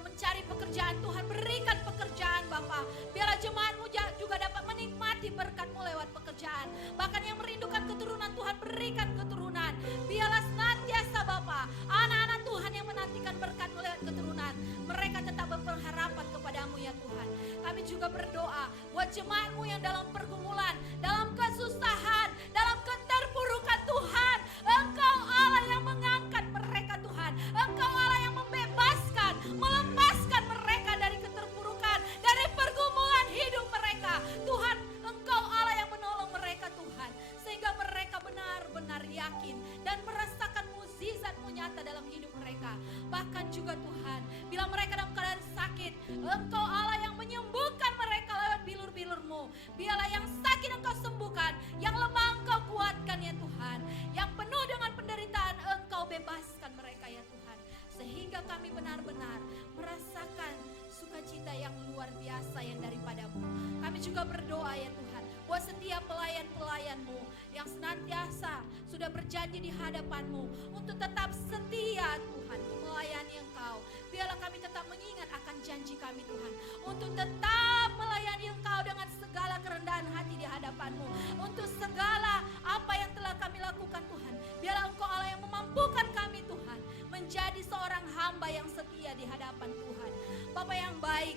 mencari pekerjaan, Tuhan berikan pekerjaan Bapa. Biarlah jemaat-Mu juga dapat menikmati berkat-Mu lewat pekerjaan. Bahkan yang merindukan keturunan, Tuhan berikan keturunan. Biarlah senantiasa Bapa, anak-anak Tuhan yang menantikan berkat-Mu lewat keturunan, mereka tetap berpengharapan kepadamu ya Tuhan. Kami juga berdoa buat jemaat-Mu yang dalam pergumulan, dalam kesusahan, dalam keterpurukan Tuhan. Engkau Allah yang mengangkat mereka Tuhan. Engkau Allah yang membebaskan, melepaskan mereka dari keterpurukan, dari pergumulan hidup mereka. Tuhan, Engkau Allah yang menolong mereka Tuhan, sehingga mereka benar-benar yakin dan merasakan mukjizat-Mu nyata dalam hidup mereka. Bahkan juga Tuhan, bila mereka dalam keadaan sakit, Engkau Allah yang menyembuhkan mereka lewat bilur-bilur-Mu. Biarlah yang sakit Engkau sembuhkan, yang lemah Engkau kuatkan ya Tuhan, yang penuh dengan penderitaan Engkau bebaskan mereka ya Tuhan, sehingga kami benar-benar merasakan sukacita yang luar biasa yang daripada-Mu. Kami juga berdoa ya Tuhan, buat setiap pelayan-pelayan-Mu yang senantiasa sudah berjanji di hadapan-Mu untuk tetap setia Tuhan, melayani Engkau. Biarlah kami tetap mengingat akan janji kami Tuhan, untuk tetap melayani Engkau dengan segala kerendahan hati di hadapan-Mu. Untuk segala apa yang telah kami lakukan Tuhan, biarlah Engkau Allah yang memampukan kami Tuhan, menjadi seorang hamba yang setia di hadapan Tuhan. Bapa yang baik,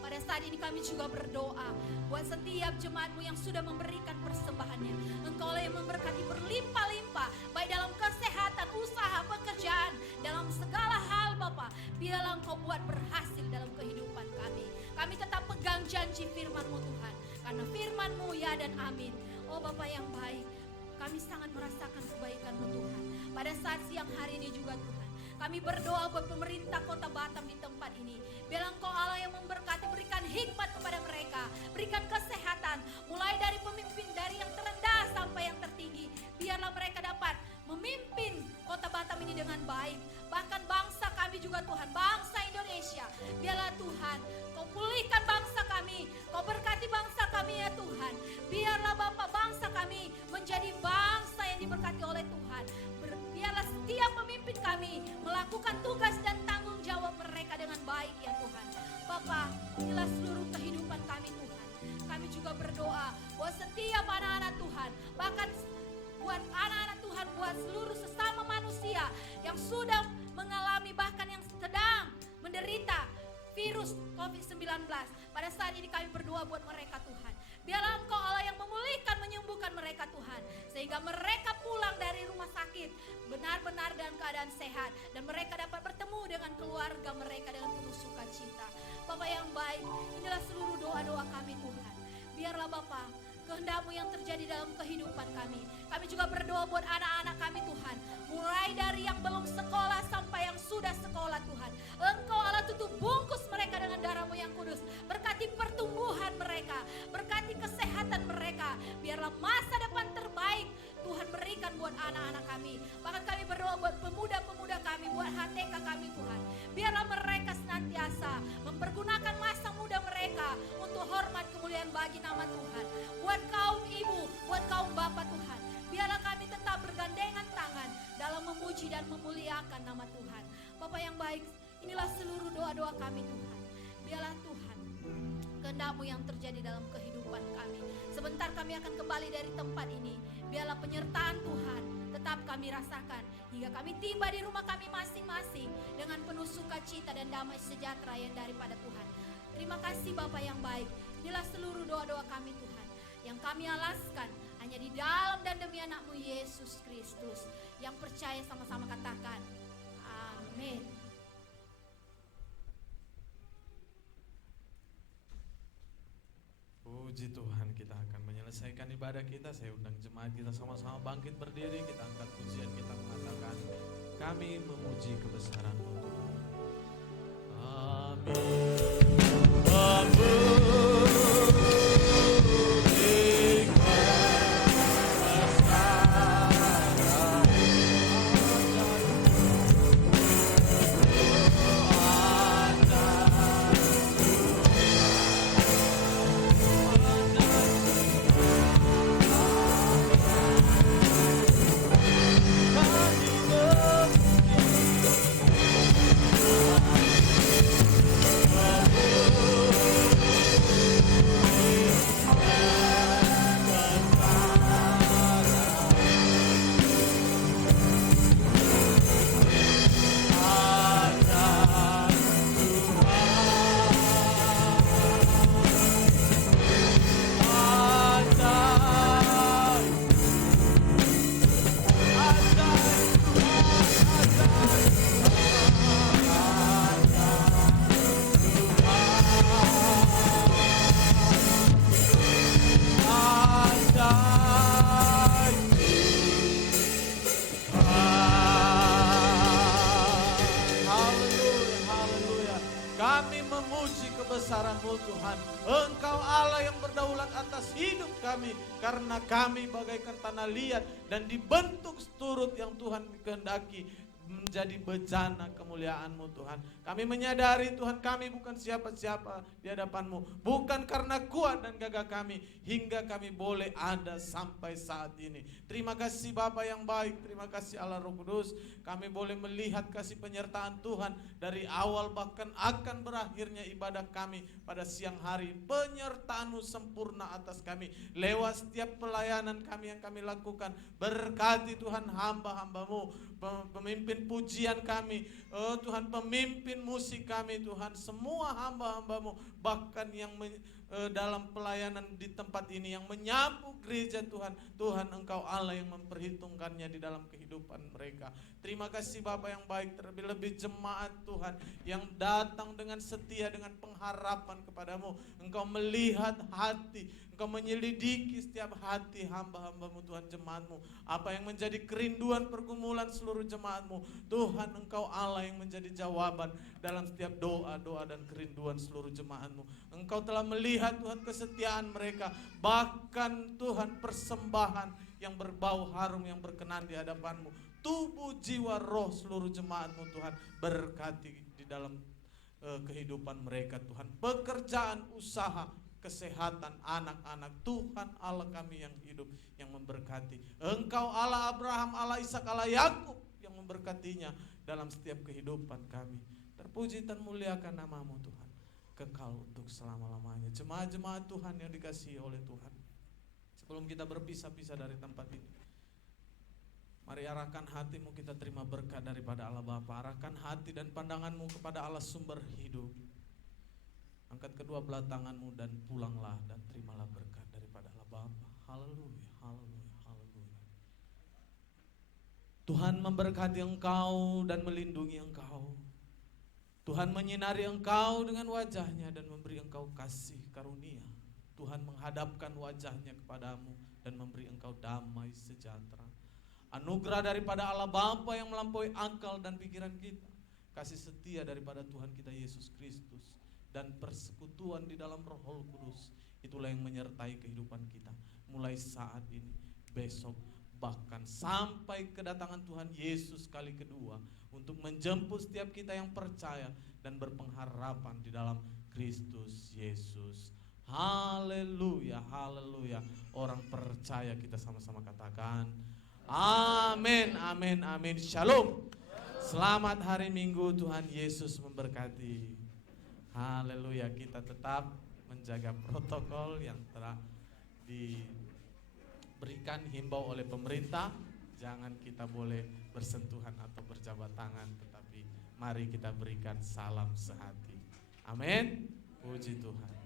pada saat ini kami juga berdoa buat setiap jemaat-Mu yang sudah memberikan persembahannya. Engkau lah yang memberkati berlimpah-limpah, baik dalam kesehatan, usaha, pekerjaan, dalam segala hal Bapa. Biarlah Engkau buat berhasil dalam kehidupan kami. Kami tetap pegang janji firman-Mu Tuhan, karena firman-Mu ya dan amin. Oh Bapa yang baik, kami sangat merasakan kebaikan-Mu Tuhan. Pada saat siang hari ini juga Tuhan, kami berdoa buat pemerintah Kota Batam di tempat ini. Biarlah Engkau Allah yang memberkati, berikan hikmat kepada mereka, berikan kesehatan, mulai dari pemimpin dari yang terendah sampai yang tertinggi. Biarlah mereka dapat memimpin Kota Batam ini dengan baik. Bahkan bangsa kami juga Tuhan, bangsa Indonesia. Biarlah Tuhan, Kau pulihkan bangsa kami, Kau berkati bangsa kami ya Tuhan. Biarlah Bapa, bangsa kami menjadi bangsa yang diberkati oleh Tuhan. Biarlah setiap pemimpin kami melakukan tugas dan tanggung jawab mereka dengan baik ya Tuhan. Bapa, inilah seluruh kehidupan kami Tuhan. Kami juga berdoa buat setiap anak-anak Tuhan, bahkan buat anak-anak Tuhan, buat seluruh sesama manusia yang sudah mengalami, bahkan yang sedang menderita virus COVID-19. Pada saat ini kami berdoa buat mereka Tuhan. Biarlah Engkau Allah yang memulihkan, menyembuhkan mereka Tuhan, sehingga mereka pulang dari rumah sakit benar-benar dalam keadaan sehat, dan mereka dapat baik, inilah seluruh doa-doa kami Tuhan. Biarlah Bapa, kehendak-Mu yang terjadi dalam kehidupan kami. Kami juga berdoa buat anak-anak kami Tuhan. Mulai dari yang belum sekolah sampai yang sudah sekolah Tuhan. Engkau Allah tutup bungkus mereka dengan darah-Mu yang kudus. Berkati pertumbuhan mereka. Berkati kesehatan mereka. Biarlah masa depan terbaik Tuhan berikan buat anak-anak kami. Bahkan kami berdoa buat pemuda-pemuda kami, buat HTK kami Tuhan. Biarlah mereka senantiasa mempergunakan masa muda mereka untuk hormat kemuliaan bagi nama Tuhan. Buat kaum ibu, buat kaum bapak Tuhan. Biarlah kami tetap bergandengan tangan dalam memuji dan memuliakan nama Tuhan. Bapa yang baik, inilah seluruh doa-doa kami Tuhan. Biarlah Tuhan, kehendak-Mu yang terjadi dalam kehidupan kami. Sebentar kami akan kembali dari tempat ini. Biarlah penyertaan Tuhan tetap kami rasakan hingga kami tiba di rumah kami masing-masing dengan penuh sukacita dan damai sejahtera yang daripada Tuhan. Terima kasih Bapa yang baik. Inilah seluruh doa-doa kami Tuhan yang kami alaskan hanya di dalam dan demi anak-Mu Yesus Kristus. Yang percaya sama-sama katakan amin. Puji Tuhan, kita akan menyelesaikan ibadah kita. Saya undang jemaat kita sama-sama bangkit berdiri. Kita angkat pujian, kita mengatakan kami memuji kebesaran-Mu Tuhan. Amin. kebesaran-Mu Tuhan. Engkau Allah yang berdaulat atas hidup kami, karena kami bagaikan tanah liat dan dibentuk seturut yang Tuhan kehendaki menjadi bejana kemuliaan-Mu Tuhan. Kami menyadari Tuhan kami bukan siapa-siapa di hadapan-Mu, bukan karena kuat dan gagah kami hingga kami boleh ada sampai saat ini. Terima kasih Bapa yang baik, terima kasih Allah Roh Kudus. Kami boleh melihat kasih penyertaan Tuhan dari awal bahkan akan berakhirnya ibadah kami pada siang hari. Penyertaan-Mu sempurna atas kami lewat setiap pelayanan kami yang kami lakukan. Berkati Tuhan hamba-hamba-Mu, pemimpin pujian kami, Tuhan pemimpin musik kami Tuhan, semua hamba-hamba-Mu, bahkan yang dalam pelayanan di tempat ini yang menyapu gereja Tuhan. Tuhan Engkau Allah yang memperhitungkannya di dalam kehidupan mereka. Terima kasih Bapa yang baik, terlebih-lebih jemaat Tuhan yang datang dengan setia, dengan pengharapan kepadamu. Engkau melihat hati, Engkau menyelidiki setiap hati hamba-hamba-Mu Tuhan, jemaat-Mu. Apa yang menjadi kerinduan pergumulan seluruh jemaat-Mu, Tuhan Engkau Allah yang menjadi jawaban dalam setiap doa-doa dan kerinduan seluruh jemaat-Mu. Engkau telah melihat Tuhan kesetiaan mereka, bahkan Tuhan persembahan yang berbau harum yang berkenan di hadapan-Mu. Tubuh, jiwa, roh seluruh jemaat-Mu Tuhan, berkati di dalam kehidupan mereka Tuhan. Pekerjaan, usaha, kesehatan anak-anak, Tuhan Allah kami yang hidup, yang memberkati. Engkau Allah Abraham, Allah Ishak, Allah Yakub yang memberkatinya dalam setiap kehidupan kami. Terpuji dan muliakan nama-Mu Tuhan, kekal untuk selama-lamanya. Jemaat-jemaat Tuhan yang dikasihi oleh Tuhan, sebelum kita berpisah-pisah dari tempat ini, mari arahkan hatimu, kita terima berkat daripada Allah Bapa. Arahkan hati dan pandanganmu kepada Allah sumber hidup. Angkat kedua belah tanganmu dan pulanglah dan terimalah berkat daripada Allah Bapa. Haleluya, haleluya, haleluya. Tuhan memberkati engkau dan melindungi engkau. Tuhan menyinari engkau dengan wajahnya dan memberi engkau kasih karunia. Tuhan menghadapkan wajahnya kepadamu dan memberi engkau damai sejahtera. Anugerah daripada Allah Bapa yang melampaui akal dan pikiran kita, kasih setia daripada Tuhan kita Yesus Kristus, dan persekutuan di dalam Roh Kudus, itulah yang menyertai kehidupan kita mulai saat ini, besok, bahkan sampai kedatangan Tuhan Yesus kali kedua untuk menjemput setiap kita yang percaya dan berpengharapan di dalam Kristus Yesus. Haleluya, haleluya. Orang percaya kita sama-sama katakan amin, amin, amin. Shalom. Selamat hari Minggu, Tuhan Yesus memberkati. Haleluya. Kita tetap menjaga protokol yang telah diberikan himbau oleh pemerintah. Jangan kita boleh bersentuhan atau berjabat tangan, tetapi mari kita berikan salam sehati. Amin. Puji Tuhan.